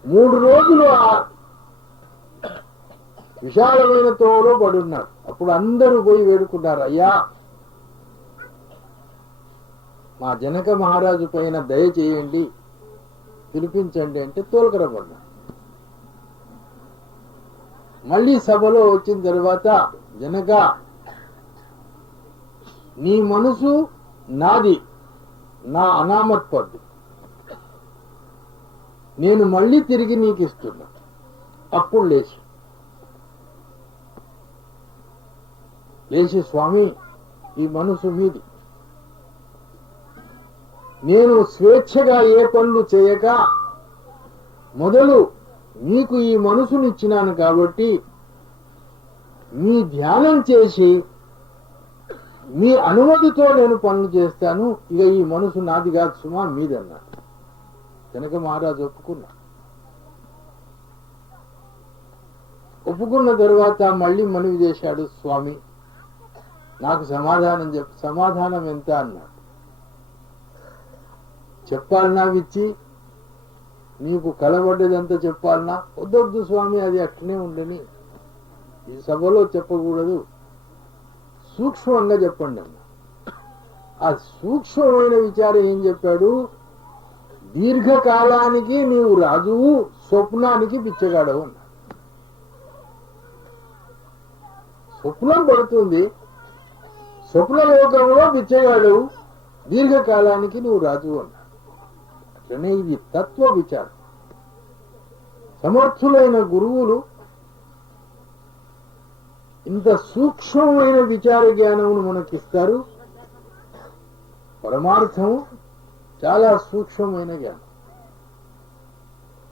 3 రోజులు ఆ విశాలమైన తోవలో పడున్నారు. అప్పుడు అందరూ పోయి వేడుకున్నారు, అయ్యా మా జనక మహారాజు పైన దయ చేయండి, పిలిపించండి అంటే తోలుకరపడ్డారు. మళ్ళీ సభలో వచ్చిన తర్వాత, జనక నీ మనసు నాది, నా అనామత్ పద్దు, నేను మళ్ళీ తిరిగి నీకు ఇస్తున్నా. అప్పుడు లేచి స్వామి ఈ మనసు మీది, నేను స్వేచ్ఛగా ఏ పనులు చేయక మొదలు నీకు ఈ మనసునిచ్చినాను కాబట్టి మీ ధ్యానం చేసి మీ అనుమతితో నేను పనులు చేస్తాను. ఇక ఈ మనసు నాది కాదు సుమా, మీదన్నాడు. జనక మహారాజు ఒప్పుకున్నా. ఒప్పుకున్న తర్వాత మళ్ళీ మనవి చేశాడు, స్వామి నాకు సమాధానం ఎంత అన్నాడు. చెప్పాలన్నా ఇచ్చి నీకు కలబడ్డదంతా చెప్పాలన్నా? వద్దొద్దు స్వామి, అది అట్లనే ఉండని, ఈ సభలో చెప్పకూడదు, సూక్ష్మంగా చెప్పండి అన్న. ఆ సూక్ష్మమైన విచారం ఏం చెప్పాడు? దీర్ఘకాలానికి నీవు రాజువు, స్వప్నానికి బిచ్చగాడవు అన్నాడు. స్వప్నం పడుతుంది, స్వప్నలోకంలో బిచ్చగాడు, దీర్ఘకాలానికి నువ్వు రాజు అన్నాడు. అట్లనే ఇది తత్వ విచారం. సమర్థులైన గురువులు ఇంత సూక్ష్మమైన విచార జ్ఞానమును మనకిస్తారు. పరమార్థము చాలా సూక్ష్మమైన జ్ఞానం.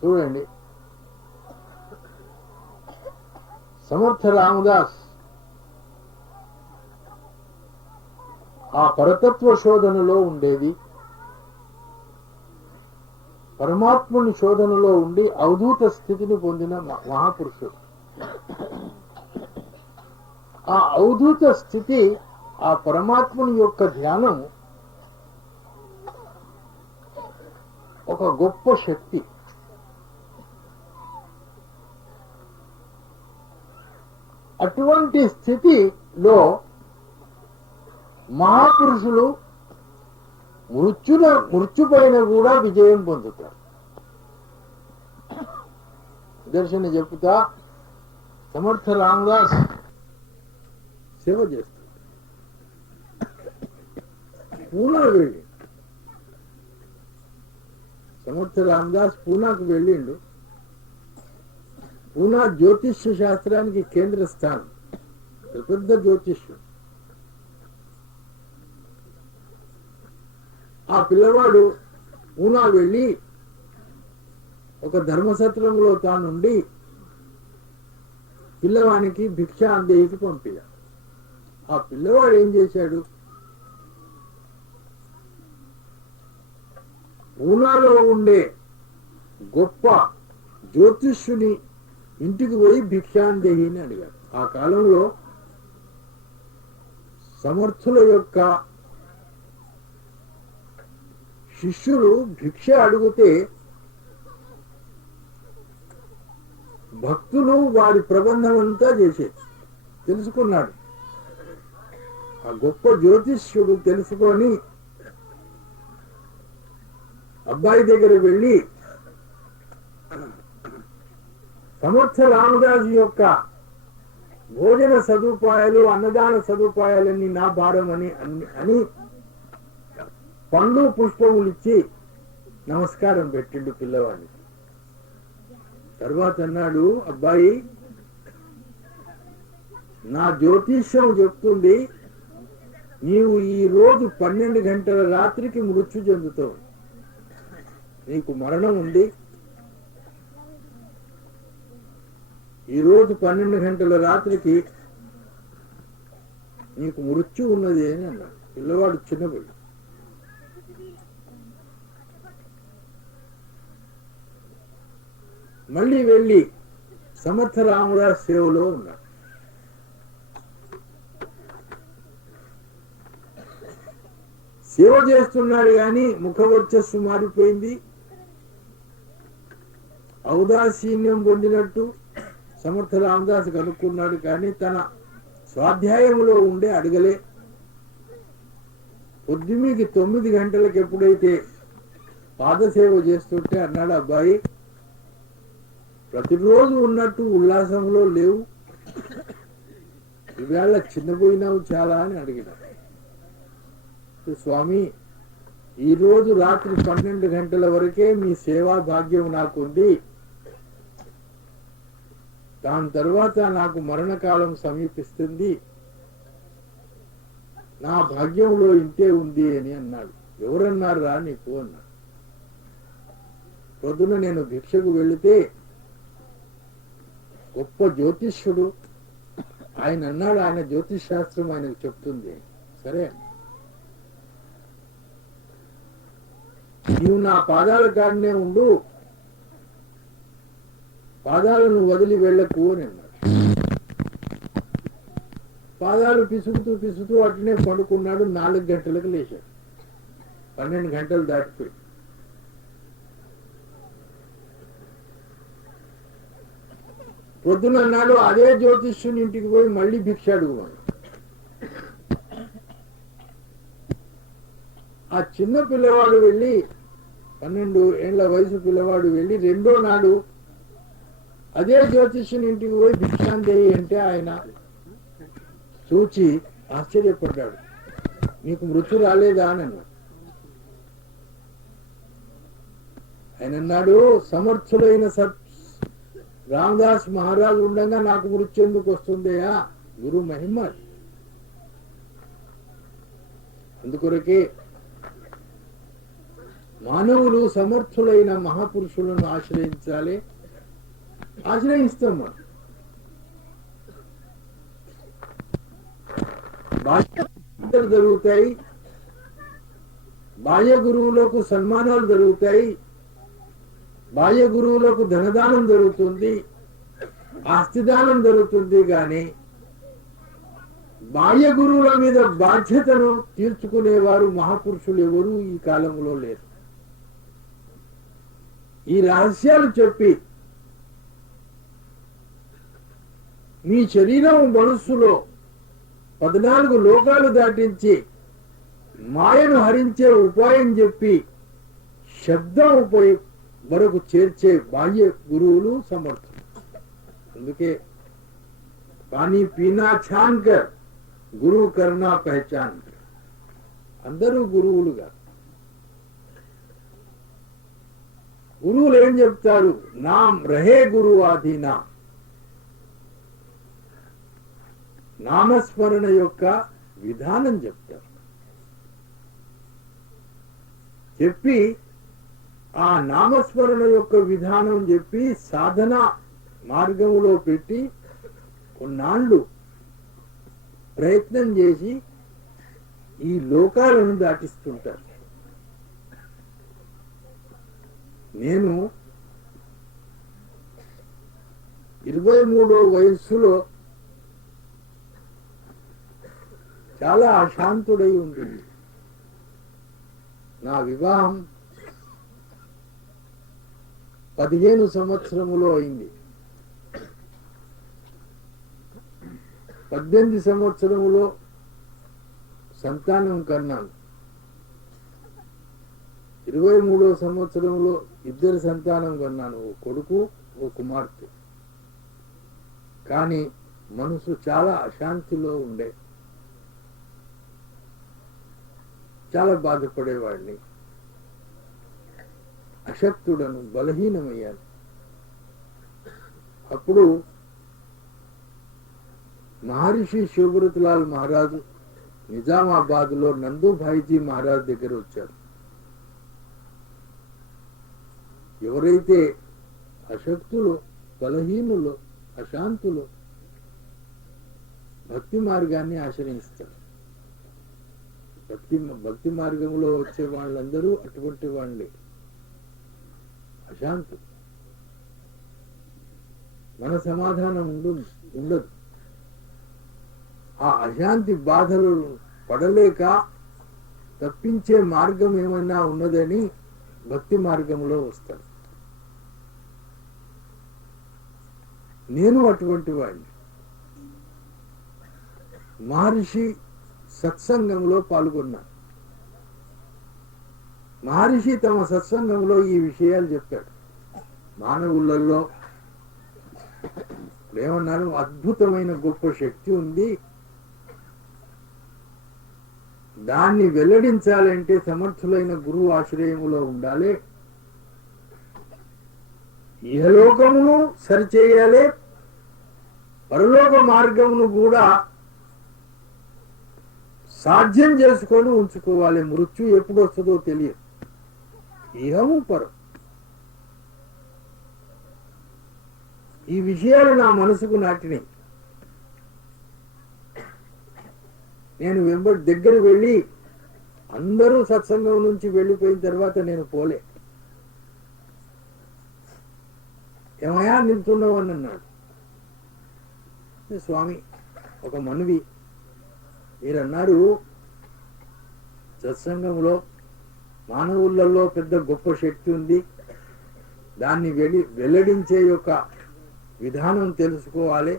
చూడండి, సమర్థ రామదాస్ ఆ పరతత్వ శోధనలో ఉండేది, పరమాత్ముని శోధనలో ఉండి అవధూత స్థితిని పొందిన మహాపురుషుడు. ఆ అవధూత స్థితి, ఆ పరమాత్ముని యొక్క ధ్యానం ఒక గొప్ప శక్తి. అటువంటి స్థితిలో మహాపురుషులు మృత్యుపైన కూడా విజయం పొందుతారు. దర్శన చెప్పుతా సమర్థ రామదాస్ సేవ చేస్తాడు. పూనా వెళ్ళి సమర్థ రామదాస్ పూనాకు వెళ్ళిండు. పూనా జ్యోతిష్య శాస్త్రానికి కేంద్ర స్థానం, పెద్ద జ్యోతిష్యుడు. ఆ పిల్లవాడు పూనా వెళ్ళి ఒక ధర్మసత్రంలో తానుండి పిల్లవానికి భిక్ష అందేకి పంపిద. ఆ పిల్లవాడు ఏం చేశాడు? పూనాలో ఉండే గొప్ప జ్యోతిష్యుని ఇంటికి పోయి భిక్షాందేహిని అడిగాడు. ఆ కాలంలో సమర్థుల యొక్క శిష్యులు భిక్ష అడిగితే భక్తులు వారి ప్రబంధం అంతా చేసేది. తెలుసుకున్నాడు ఆ గొప్ప జ్యోతిష్యుడు. తెలుసుకొని అబ్బాయి దగ్గర వెళ్ళి సమర్థ రామదాసు యొక్క భోజన సదుపాయాలు, అన్నదాన సదుపాయాలన్నీ నా భారం అని పండ్లు పుష్పములు ఇచ్చి నమస్కారం పెట్టిండు పిల్లవాడికి. తర్వాత అన్నాడు, అబ్బాయి నా జ్యోతిష్యం చెప్తుంది నీవు ఈ రోజు 12 గంటల రాత్రికి మృత్యు చెందుతావు, నీకు మరణం ఉంది, ఈ రోజు 12 గంటల రాత్రికి నీకు మృత్యు ఉన్నది అని అన్నాడు. పిల్లవాడు చిన్నపిల్ల. మళ్ళీ వెళ్ళి సమర్థ రామదాస్ సేవలో ఉన్నాడు. సేవ చేస్తున్నాడు గాని ముఖవర్చస్సు మారిపోయింది. ఔదాసీన్యం పొందినట్టు సమర్థ రామదాస్ కనుక్కున్నాడు కానీ తన స్వాధ్యాయంలో ఉండే అడగలే. పొద్దుమికి 9 గంటలకు ఎప్పుడైతే పాదసేవ చేస్తుంటే అన్నాడు, అబ్బాయి ప్రతిరోజు ఉన్నట్టు ఉల్లాసంలో లేవు, ఇవాళ చిన్నపోయినావు చాలా అని అడిగినాడు. స్వామి ఈ రోజు రాత్రి 12 గంటల వరకే మీ సేవా భాగ్యం నాకుంది, దాని తర్వాత నాకు మరణకాలం సమీపిస్తుంది, నా భాగ్యంలో ఇంతే ఉంది అని అన్నాడు. ఎవరన్నారు రా నీకు అన్నాడు. పొద్దున నేను భిక్షకు వెళితే గొప్ప జ్యోతిష్యుడు ఆయన అన్నాడు, ఆయన జ్యోతిష్ శాస్త్రం ఆయనకు చెప్తుంది. సరే నీవు నా పాదాల కాడనే ఉండు, పాదాలను వదిలి వెళ్ళకు అని అన్నాడు. పాదాలు పిసుకుతూ పిసుకుతూ అట్లనే పడుకున్నాడు. 4 గంటలకు లేచాడు. 12 గంటలు దాటిపోయి పొద్దునన్నాడు అదే జ్యోతిష్యుని ఇంటికి పోయి మళ్ళీ భిక్ష అడుగున్నాడు. ఆ చిన్న పిల్లవాడు వెళ్ళి 12 ఏళ్ల వయసు పిల్లవాడు వెళ్ళి రెండో నాడు అదే జ్యోతిష్యుని ఇంటికి పోయి భిక్షాందేయి అంటే ఆయన చూచి ఆశ్చర్యపడ్డాడు. నీకు మృత్యు రాలేదా అని అన్నాడు. ఆయన అన్నాడు, సమర్థులైన రామదాస్ మహారాజు ఉండగా నాకు మృత్యు ఎందుకు వస్తుందయా? గురు మహిమ. అందుకొరకే మానవులు సమర్థులైన మహాపురుషులను ఆశ్రయించాలి. ఆశ్రయిస్తాం మనం. బాహ్య జరుగుతాయి, బాహ్య గురువులకు సన్మానాలు జరుగుతాయి, బాహ్య గురువులకు ధనదానం జరుగుతుంది, ఆస్తిదానం జరుగుతుంది. కానీ బాహ్య గురువుల మీద బాధ్యతను తీర్చుకునేవారు మహాపురుషులు ఎవరు ఈ కాలంలో లేరు. ఈ రహస్యాలు చెప్పి మీ శరీరం మనస్సులో 14 లోకాలు దాటించి మాయను హరించే ఉపాయం చెప్పి శబ్దం వరకు చేర్చే బాహ్య గురువులు సమర్థులు. అందుకే పానీ పీనా ఛాన్కర్ గురువు కర్నా పహచాన్. అందరూ గురువులుగా. గురువులు ఏం చెప్తారు? నామ్ రహే గురువు ఆధీనా. నామస్మరణ యొక్క విధానం చెప్తారు. చెప్పి ఆ నామస్మరణ యొక్క విధానం చెప్పి సాధన మార్గంలో పెట్టి కొన్నాళ్ళు ప్రయత్నం చేసి ఈ లోకాలను దాటిస్తుంటారు. నేను 23వ వయస్సులో చాలా అశాంతుడై ఉంటుంది. నా వివాహం 15 సంవత్సరములో అయింది. 18 సంవత్సరములో సంతానం కన్నాను. 23వ సంవత్సరంలో 2 సంతానం కన్నాను, ఓ కొడుకు ఓ కుమార్తె. కానీ మనసు చాలా అశాంతిలో ఉండే, చాలా బాధపడేవాడిని. అశక్తుడను, బలహీనమయ్యాను. అప్పుడు మహర్షి శివభృతలాల్ మహారాజు నిజామాబాద్ లో నందూభాయిజీ మహారాజ్ దగ్గర వచ్చారు. ఎవరైతే అశక్తులు, బలహీనులు, అశాంతులు భక్తి మార్గాన్ని ఆశ్రయిస్తారు. భక్తి మార్గంలో వచ్చే వాళ్ళందరూ అటువంటి వాళ్ళే. అశాంతులు. మన సమాధానం ఉండదు. ఆ అశాంతి బాధలు పడలేక తప్పించే మార్గం ఏమైనా ఉన్నదని భక్తి మార్గంలో వస్తాడు. నేను అటువంటి వాడిని. మహర్షి సత్సంగంలో పాల్గొన్నాను. మహర్షి తమ సత్సంగంలో ఈ విషయాలు చెప్పాడు. మానవులలో ఏమన్నారు? అద్భుతమైన గొప్ప శక్తి ఉంది, దాన్ని వెల్లడించాలంటే సమర్థులైన గురువు ఆశ్రయములో ఉండాలి. ఇహలోకమును సరిచేయాలి, పరలోక మార్గమును కూడా సాధ్యం చేసుకొని ఉంచుకోవాలి. మృత్యు ఎప్పుడు వస్తుందో తెలియదు. ఇహము పరం. ఈ విషయాలు నా మనసుకు నాటినాయి. నేను దగ్గర వెళ్ళి అందరూ సత్సంగం నుంచి వెళ్ళిపోయిన తర్వాత నేను పోలే. ఏమయ్యా నిలుతున్నావు అని అన్నాడు. స్వామి, ఒక మనవి, మీరన్నారు సత్సంగంలో మానవులలో పెద్ద గొప్ప శక్తి ఉంది, దాన్ని వెల్లడించే యొక్క విధానం తెలుసుకోవాలి,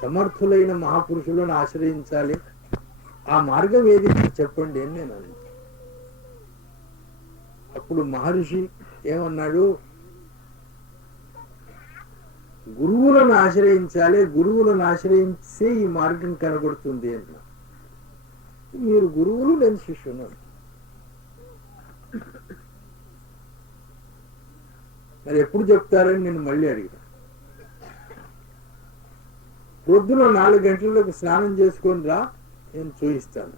సమర్థులైన మహాపురుషులను ఆశ్రయించాలి, ఆ మార్గం ఏది చెప్పండి అని నేను అన్నాను. అప్పుడు మహర్షి ఏమన్నాడు, గురువులను ఆశ్రయించాలి, గురువులను ఆశ్రయించే ఈ మార్గం కనబడుతుంది అన్నా. మీరు గురువులు, నేను శిష్యును. మరి ఎప్పుడు చెప్తారని నేను మళ్ళీ అడిగాను. పొద్దున 4 గంటలకు స్నానం చేసుకొని రా, నేను చూపిస్తాను.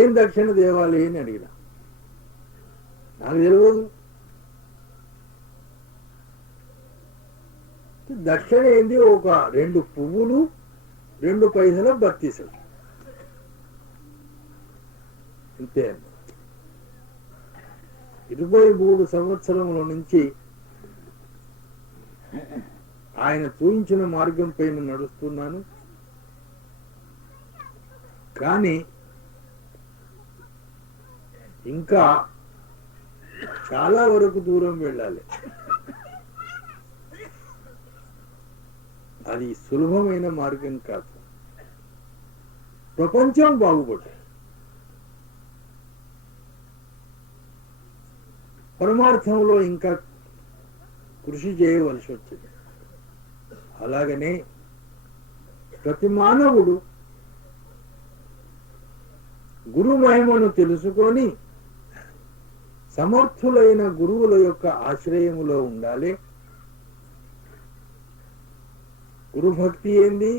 ఏం దక్షిణ దేవాలి అని అడిగిన. నాకు తెలియదు. దక్షిణ ఏంది, ఒక 2 పువ్వులు 2 పైసల బత్తీసలు అంతే. 23 సంవత్సరముల నుంచి ఆయన చూపించిన మార్గం పైన నడుస్తున్నాను. కానీ ఇంకా చాలా వరకు దూరం వెళ్ళాలి. అది సులభమైన మార్గం కాదు. ప్రపంచం బాగుపడు, పరమార్థంలో ఇంకా కృషి చేయవలసి వచ్చింది. అలాగనే ప్రతి మానవుడు గురు మహిమను తెలుసుకొని సమర్థులైన గురువుల యొక్క ఆశ్రయములో ఉండాలి. గురుభక్తి ఏంది,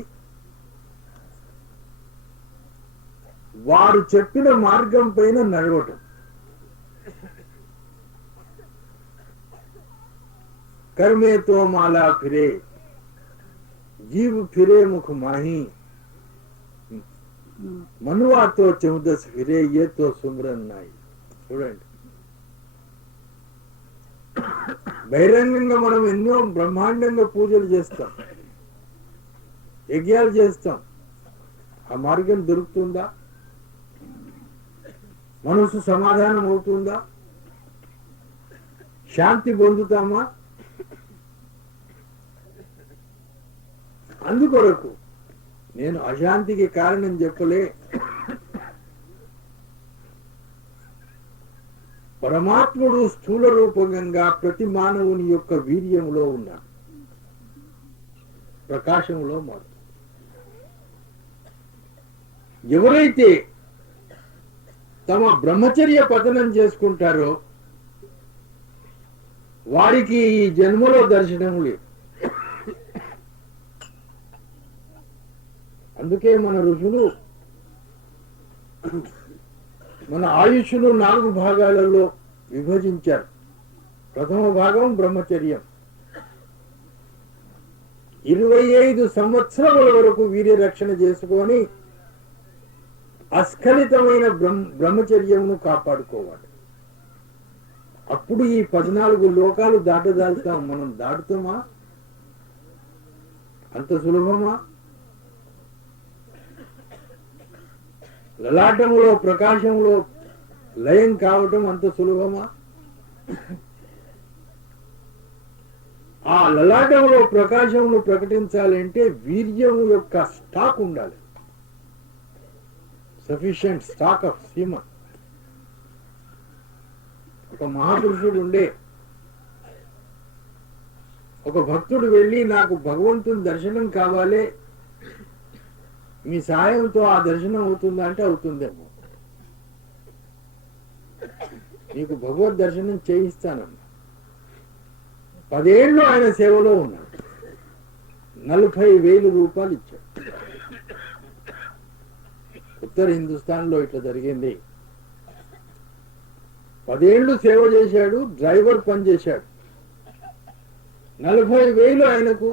వారు చెప్పిన మార్గం పైన నడవటం. कर्मे तो माला फिरे जीव फिरे मुख माही मनुआ तो 14 फिरे ये तो सुमरन नाई. చూడండి, బహిరంగంగా మనం ఎన్నో బ్రహ్మాండంగా పూజలు చేస్తాం, యజ్ఞాలు చేస్తాం. ఆ మార్గం దొరుకుతుందా? మనసు సమాధానం అవుతుందా? శాంతి పొందుతామా? అందుకొరకు నేను అశాంతికి కారణం చెప్పలే. పరమాత్ముడు స్థూల రూపంగా ప్రతి మానవుని యొక్క వీర్యంలో ఉన్నాడు, ప్రకాశంలో మారు. ఎవరైతే తమ బ్రహ్మచర్య పతనం చేసుకుంటారో వారికి ఈ జన్మలో దర్శనం లేదు. అందుకే మన ఋషులు మన ఆయుష్ను 4 భాగాలలో విభజించారు. ప్రథమ భాగం బ్రహ్మచర్యం, 25 సంవత్సరముల వరకు వీర్య రక్షణ చేసుకొని అస్ఖలితమైన బ్రహ్మచర్యమును కాపాడుకోవాలి. అప్పుడు ఈ 14 లోకాలు దాటదాల్తాం. మనం దాటుతామా? అంత సులభమా? లలాటములో ప్రకాశంలో లయం కావటం అంత సులభమా? ఆ లలాటములో ప్రకాశమును ప్రకటించాలంటే వీర్యము యొక్క స్టాక్ ఉండాలి, సఫిషియంట్ స్టాక్ ఆఫ్ సీమన్. ఒక మహాపురుషుడు ఉండే, ఒక భక్తుడు వెళ్ళి నాకు భగవంతుని దర్శనం కావాలి, మీ సాయంతో ఆ దర్శనం అవుతుందా అంటే అవుతుందేమో, నీకు భగవద్ దర్శనం చేయిస్తానన్నా. 10 ఏళ్ళు ఆయన సేవలో ఉన్నాడు, 40,000 రూపాయలు ఇచ్చాడు. ఉత్తర హిందుస్థాన్ లో ఇట్లా జరిగింది. 10 ఏళ్ళు సేవ చేశాడు, డ్రైవర్ పని చేశాడు, 40,000 ఆయనకు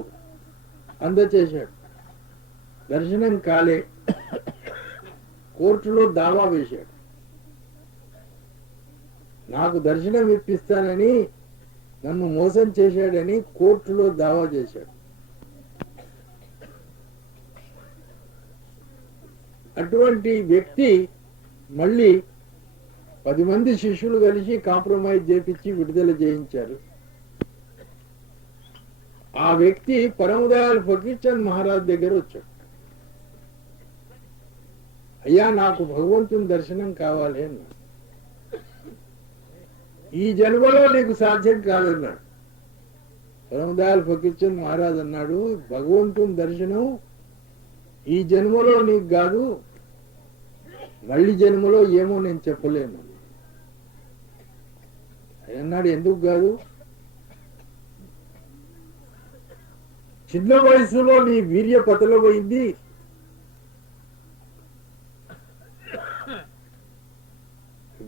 అందచేశాడు. దర్శనం కాలే, కోర్టులో దావా వేశాడు. నాకు దర్శనం ఇప్పిస్తానని నన్ను మోసం చేశాడని కోర్టులో దావా చేశాడు. అటువంటి వ్యక్తి మళ్ళీ 10 మంది శిష్యులు కలిసి కాంప్రమైజ్ చేపించి విడుదల చేయించారు. ఆ వ్యక్తి పరమదయాల్ ఫకీర్ చంద్ మహారాజ్ దగ్గర వచ్చాడు. అయ్యా, నాకు భగవంతుని దర్శనం కావాలి అన్నాడు. ఈ జన్మలో నీకు సాధ్యం కాదన్నాడు. పరమదయాల్ ఫకీర్ చంద్ మహారాజ్ అన్నాడు, భగవంతుని దర్శనం ఈ జన్మలో నీకు కాదు, మళ్ళీ జన్మలో ఏమో నేను చెప్పలేను అన్నాడు. ఎందుకు కాదు? చిన్న వయసులో నీ వీర్య పతలమైంది,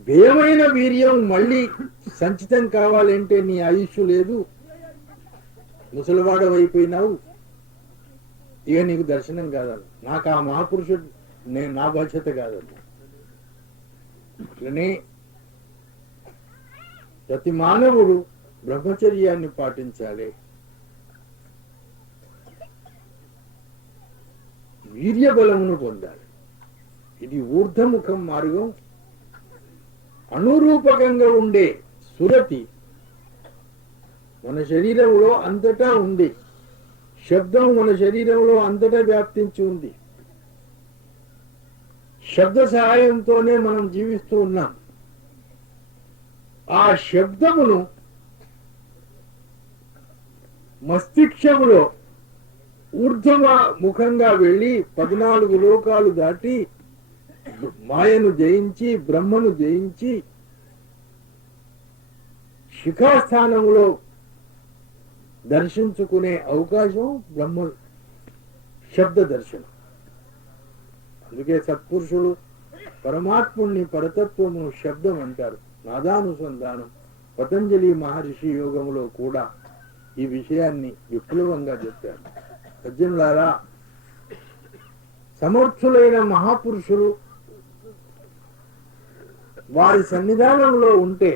వ్యయమైన వీర్యం మళ్ళీ సంచితం కావాలంటే నీ ఆయుష్ లేదు, ముసలివాడు అయిపోయినావు, ఇక నీకు దర్శనం కాదన్న. నాకు ఆ మహాపురుషుడు నా బాధ్యత కాదన్న. అట్లనే ప్రతి మానవుడు బ్రహ్మచర్యాన్ని పాటించాలి, వీర్య బలమును పొందాలి. ఇది ఊర్ధముఖం మార్గం. అనురూపకంగా ఉండే సురతి మన శరీరంలో అంతటా ఉంది. శబ్దం మన శరీరంలో అంతటా వ్యాప్తించి ఉంది. శబ్ద సహాయంతోనే మనం జీవిస్తూ ఉన్నాం. ఆ శబ్దమును మస్తిష్కములో ఊర్ధ్వ ముఖంగా వెళ్లి 14 లోకాలు దాటి మాయను జయించి బ్రహ్మను జయించి శిఖాస్థానంలో దర్శించుకునే అవకాశం బ్రహ్మ శబ్ద దర్శనం. అందుకే సత్పురుషులు పరమాత్ముని పరతత్వమును శబ్దం అంటారు. నాదానుసంధానం పతంజలి మహర్షి యోగములో కూడా ఈ విషయాన్ని విప్లవంగా చెప్పారు. సజ్జనులారా, సమర్థులైన మహాపురుషులు వారి సన్నిధానంలో ఉంటే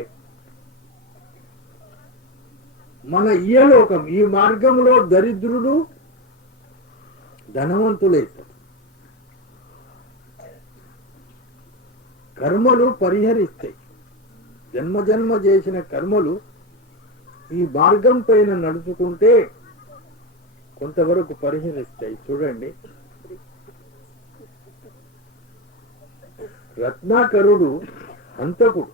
మన ఇయలోకం, ఈ మార్గంలో దరిద్రుడు ధనవంతులైతారు. కర్మలు పరిహరిస్తాయి. జన్మ జన్మ చేసిన కర్మలు ఈ మార్గం పైన నడుచుకుంటే కొంతవరకు పరిహరిస్తాయి. చూడండి, రత్నాకరుడు హంతకుడు.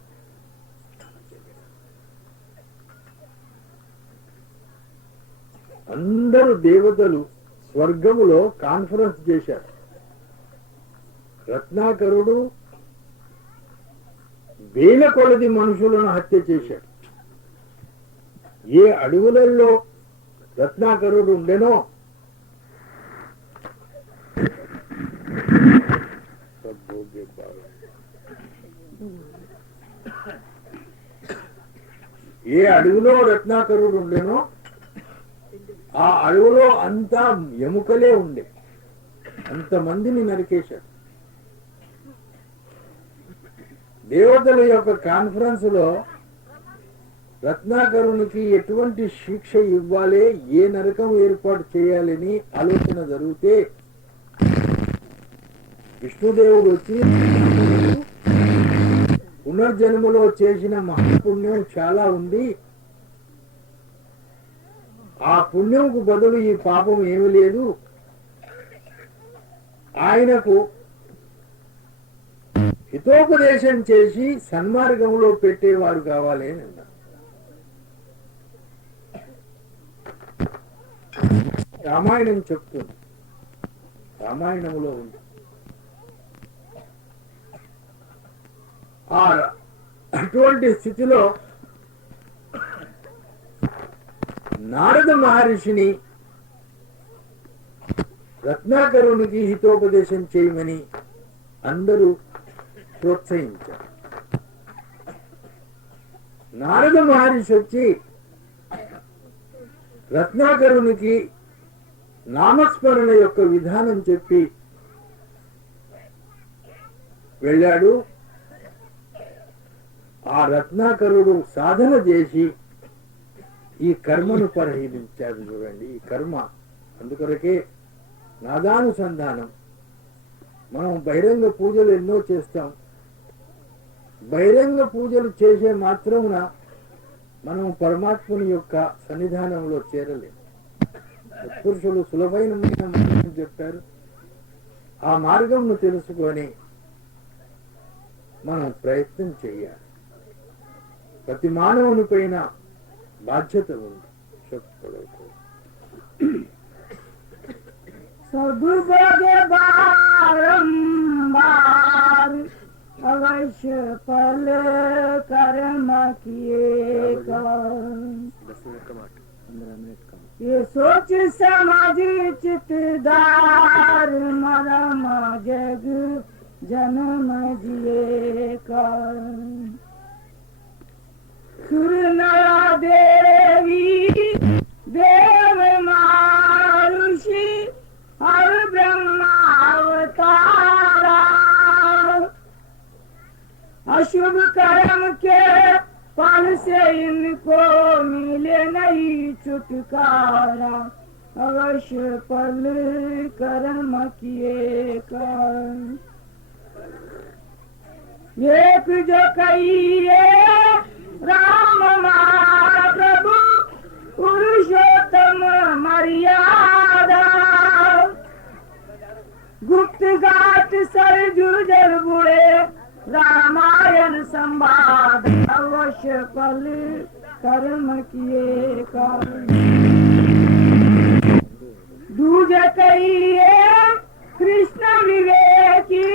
అందరూ దేవతలు స్వర్గములో కాన్ఫరెన్స్ చేశారు. రత్నాకరుడు వేల కొలది మనుషులను హత్య చేశాడు. ఏ అడవులలో రత్నాకరుడు ఉండెనో ఆ అడవులో అంతా ఎముకలే ఉండే, అంతమందిని నరికేశాడు. దేవతల యొక్క కాన్ఫరెన్స్ లో రత్నాకరునికి ఎటువంటి శిక్ష ఇవ్వాలి, ఏ నరకం ఏర్పాటు చేయాలని ఆలోచన జరిగితే విష్ణుదేవుడు వచ్చి పునర్జన్మలో చేసిన మహాపుణ్యం చాలా ఉంది, ఆ పుణ్యంకు బదులు ఈ పాపం ఏమీ లేదు, ఆయనకు హితోపదేశం చేసి సన్మార్గంలో పెట్టేవారు కావాలి అని అన్నారు. రామాయణం చెప్తుంది, రామాయణంలో ఉంది. అటువంటి స్థితిలో నారద మహర్షిని రత్నాకరునికి హితోపదేశం చేయమని అందరూ ప్రోత్సహించారు. నారద మహర్షి వచ్చి రత్నాకరునికి నామస్మరణ యొక్క విధానం చెప్పి వెళ్ళాడు. ఆ రత్నాకరుడు సాధన చేసి ఈ కర్మను పరిహరించాడు. చూడండి, ఈ కర్మ అందుకొరకే నాదానుసంధానం మనం బహిరంగ పూజలు ఎన్నో చేస్తాం. బహిరంగ పూజలు చేసే మాత్రమున మనం పరమాత్ముని యొక్క సన్నిధానంలో చేరలేము. పురుషులు సులభమైన మార్గం చెప్పారు. ఆ మార్గంను తెలుసుకొని మనం ప్రయత్నం చేయాలి. ప్రతి మానవుని పైన బాధ్యత ఉంది. सदुपगे बारंबार अवश्य फल कर्म किए ये सोच समझ चितदार मरम जग जन्म जिए कर सुर नरा देवी देव मारुषि और ब्रह्मावतारा अशुभ कर्म के फल से इनको मिले नहीं छुटकारा अवश्य फल कर्म किए कर एक जो कहिए राम हमारा प्रभु पुरुषोत्तम मर्यादा गुप्त घाट सरजू जल बुड़े रामायण संवाद अवश्य फल कर्म किए कर दूज कहिए कृष्ण विवेकी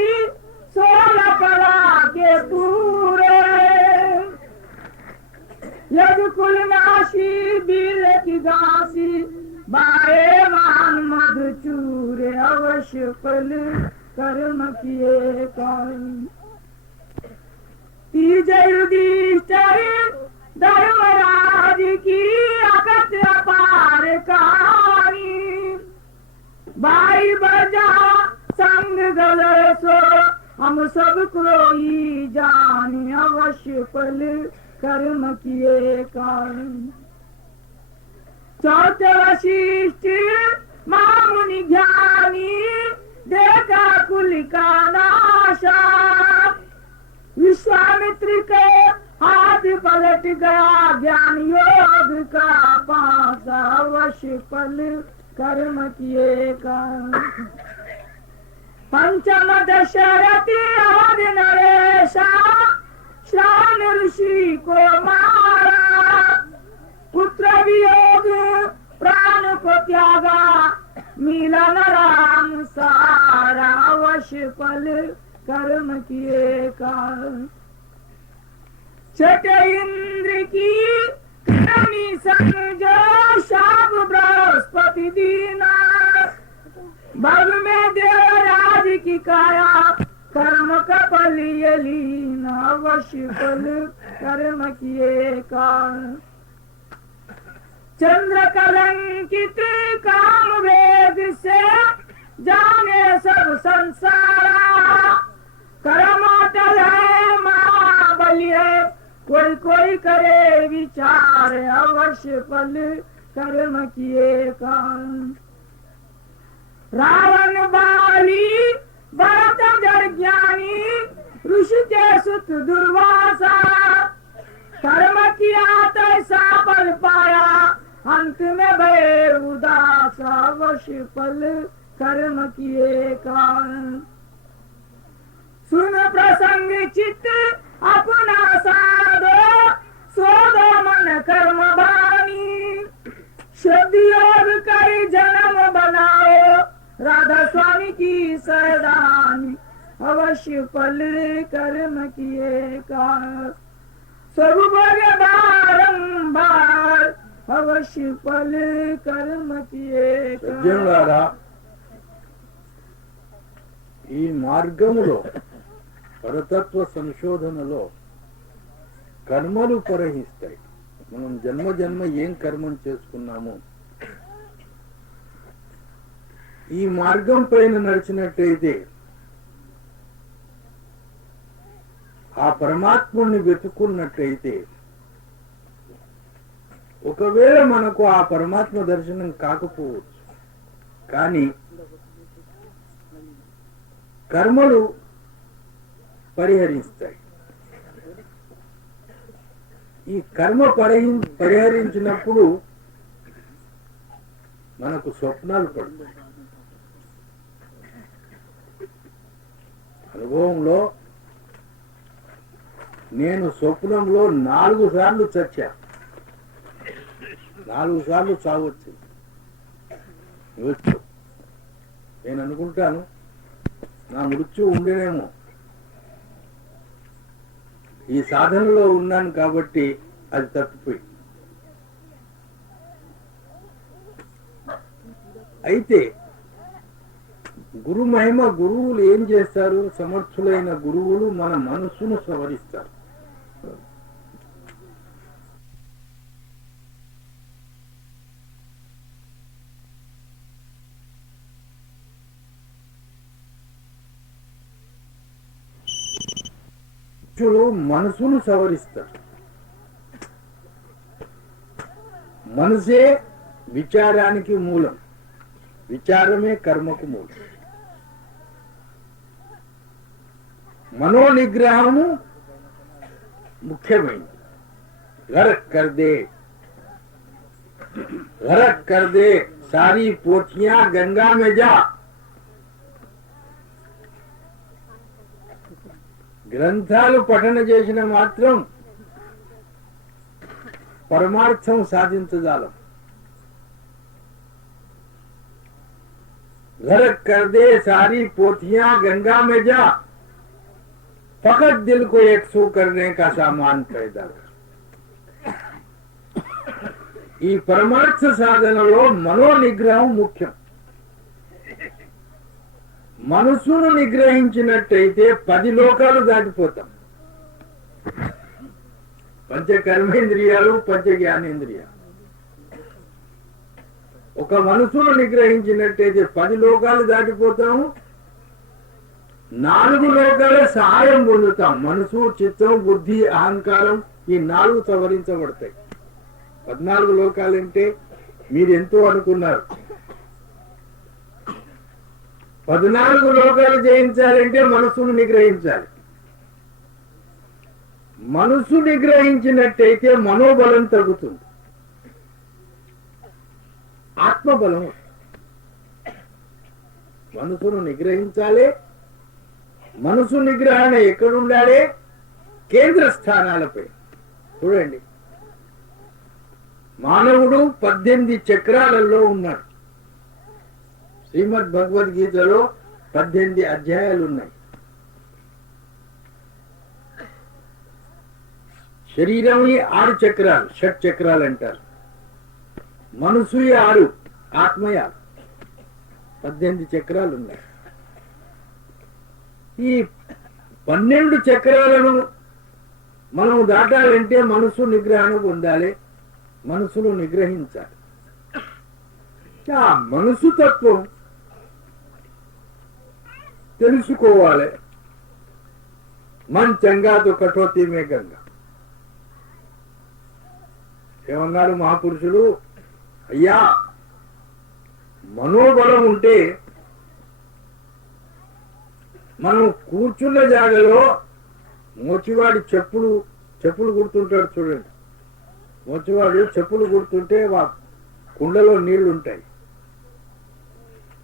16 कला के पूरे यदुकुल नाशी बील की घासी बारे मान मधु चूरे अवश्य फल कर्म किए कर तीज युधिष्ठिर धर्मराज की अकथ अपार कहानी भाई बजा संग गल सो हम सब कोई जाने अवश्य फल कर्म किए कर चौथे वशिष्ठ मामुनि ज्ञानी देखा कुल का नाशा विश्वामित्र के हाथ पलट गया ज्ञान योग का पासा अवश्य फल कर्म किए कर पंचम दशरथी अवध नरेशा श्रावण ऋषि को मारा पुत्र वियोग प्राण को त्यागा मिलन राम सारा अवश्य फल कर्म किए कर छठे इंद्र की कर्मी संजो शाप बृहस्पति दीना भग में देवराज की काया कर्म का फल ये लीना अवश्य फल कर्म किए कर चंद्र कलंकित काम वेद से जाने सब संसारा कर्म अटल है महाबली है कोई कोई करे विचार अवश्य फल कर्म किए कर रावण बाली भरत ज्ञानी ऋषि के सुत दुर्वासा कर्म किया तैसा फल पाया अंत में भय उदास अवश्य फल कर्म किए कर सुन प्रसंग चित्त अपना साधो सोदो मन कर्म बानी शुद्ध योग कर जन्म बनाओ राधा स्वामी की सदानी अवश्य फल कर्म किए कर सब बारंबार अवश्य फल कर्म किए कर ఈ మార్గములో పరతత్వ సంశోధనలో కర్మలు ప్రవహిస్తాయి. మనం జన్మ జన్మ ఏం కర్మం చేసుకున్నాము ఈ మార్గం పైన నడిచినట్టయితే ఆ పరమాత్ముని వెతుకున్నట్టయితే ఒకవేళ మనకు ఆ పరమాత్మ దర్శనం కాకపోవచ్చు, కానీ కర్మలు పరిహరిస్తాయి. ఈ కర్మ పరిహరించినప్పుడు మనకు స్వప్నాలు పడతాయి. అనుభవంలో నేను స్వప్నంలో 4 సార్లు చచ్చా. 4 సార్లు చావచ్చు. నేను అనుకుంటాను నా మృత్యు ఉండేనేమో, ఈ సాధనలో ఉన్నాను కాబట్టి అది తప్పిపోయి. అయితే గురు మహిమ, గురువులు ఏం చేస్తారు? సమర్థులైన గురువులు మన మనస్సును సవరిస్తారు. మనసును సవరిస్తారు. మనసే విచారానికి మూలం, విచారమే కర్మకు మూలం. మనోనిగ్రహము ముఖ్యమైనది. గరక్ కర్ దే సారీ పోథియా గంగా మే జా. గ్రంథాలు పఠన చేసిన మాత్రం పరమార్థం సాధించజాలం. గరక్ కర్ దే సారీ పోథియా గంగా మే జా, फकत दिल को एक सू करने का सामान पैदा कर. ఈ పరమార్థ సాధనలో మనోనిగ్రహం ముఖ్యం. మనసును నిగ్రహించినట్టయితే 10 లోకాలు దాటిపోతాం. పంచ కర్మేంద్రియాలు, పంచ జ్ఞానేంద్రియాలు. ఒక మనసును నిగ్రహించినట్టయితే 10 లోకాలు దాటిపోతాము. 4 లోకాల సహాయం పొందుతాం. మనసు, చిత్తం, బుద్ధి, అహంకారం, ఈ 4 సవరించబడతాయి. 14 లోకాలంటే మీరు ఎంతో అనుకున్నారు. 14 లోకాలు జయించాలంటే మనసును నిగ్రహించాలి. మనసు నిగ్రహించినట్టయితే మనోబలం తగ్గుతుంది, ఆత్మబలం. మనసును నిగ్రహించాలి. మనసు నిగ్రహణ ఎక్కడుండాలి? కేంద్ర స్థానాలపై. చూడండి, మానవుడు 18 చక్రాలలో ఉన్నాడు. శ్రీమద్ భగవద్గీతలో 18 అధ్యాయాలు ఉన్నాయి. శరీరం 6 చక్రాలు, షట్ చక్రాలు అంటారు. మనసు 6, ఆత్మ 6, 18 చక్రాలు ఉన్నాయి. ఈ 12 చక్రాలను మనం దాటాలంటే మనసు నిగ్రహణ పొందాలి, మనసును నిగ్రహించాలి. ఆ మనసు తత్వం తెలుసుకోవాలి. మన్ చంగాతో కఠోతి మే గంగా. ఏమన్నారు మహాపురుషులు? అయ్యా, మనోబలం ఉంటే మనం కూర్చున్న జాగలో మోచివాడి చెప్పులు గుర్తుంటాడు. చూడండి, మోచివాడు చెప్పులు గుర్తుంటే కుండలో నీళ్లు ఉంటాయి.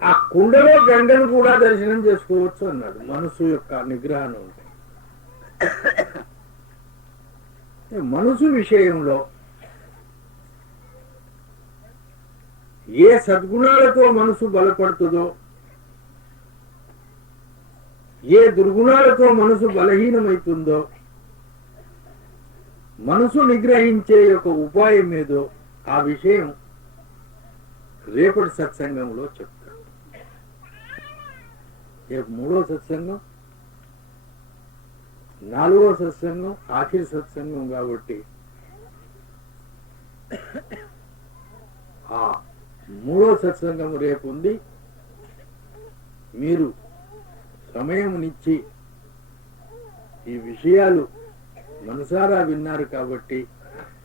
ఆ కుండలో గంగను కూడా దర్శనం చేసుకోవచ్చు అన్నాడు. మనసు యొక్క నిగ్రహణ ఉంటాయి. మనసు విషయంలో ఏ సద్గుణాలతో మనసు బలపడుతుందో, ఏ దుర్గుణాలతో మనసు బలహీనమైతుందో, మనసు నిగ్రహించే యొక్క ఉపాయం ఏదో ఆ విషయం రేపటి సత్సంగంలో చెప్తాను. రేపు 3వ సత్సంగం, 4వ సత్సంగం, ఆఖరి సత్సంగం కాబట్టి ఆ 3వ సత్సంగం రేపు ఉంది. మీరు సమయమునిచ్చి ఈ విషయాలు మనసారా విన్నారు కాబట్టి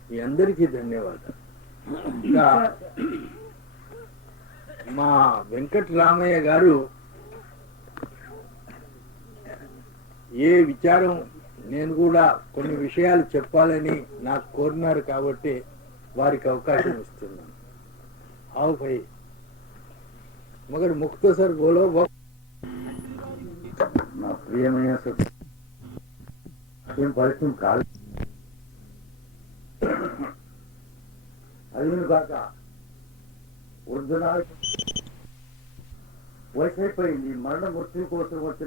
మీ అందరికీ ధన్యవాదాలు. ఇంకా మా వెంకటరామయ్య గారు ఏ విచారం నేను కూడా కొన్ని విషయాలు చెప్పాలని నాకు కోరినారు కాబట్టి వారికి అవకాశం ఇస్తున్నాను. आओ भाई, मगर मुख्तसर बोलो నా ప్రియమైన పరిచయం కాదు. అదిను కాక వృద్ధుల వయసు అయిపోయింది, మరణ మృత్యు కోసం వచ్చిన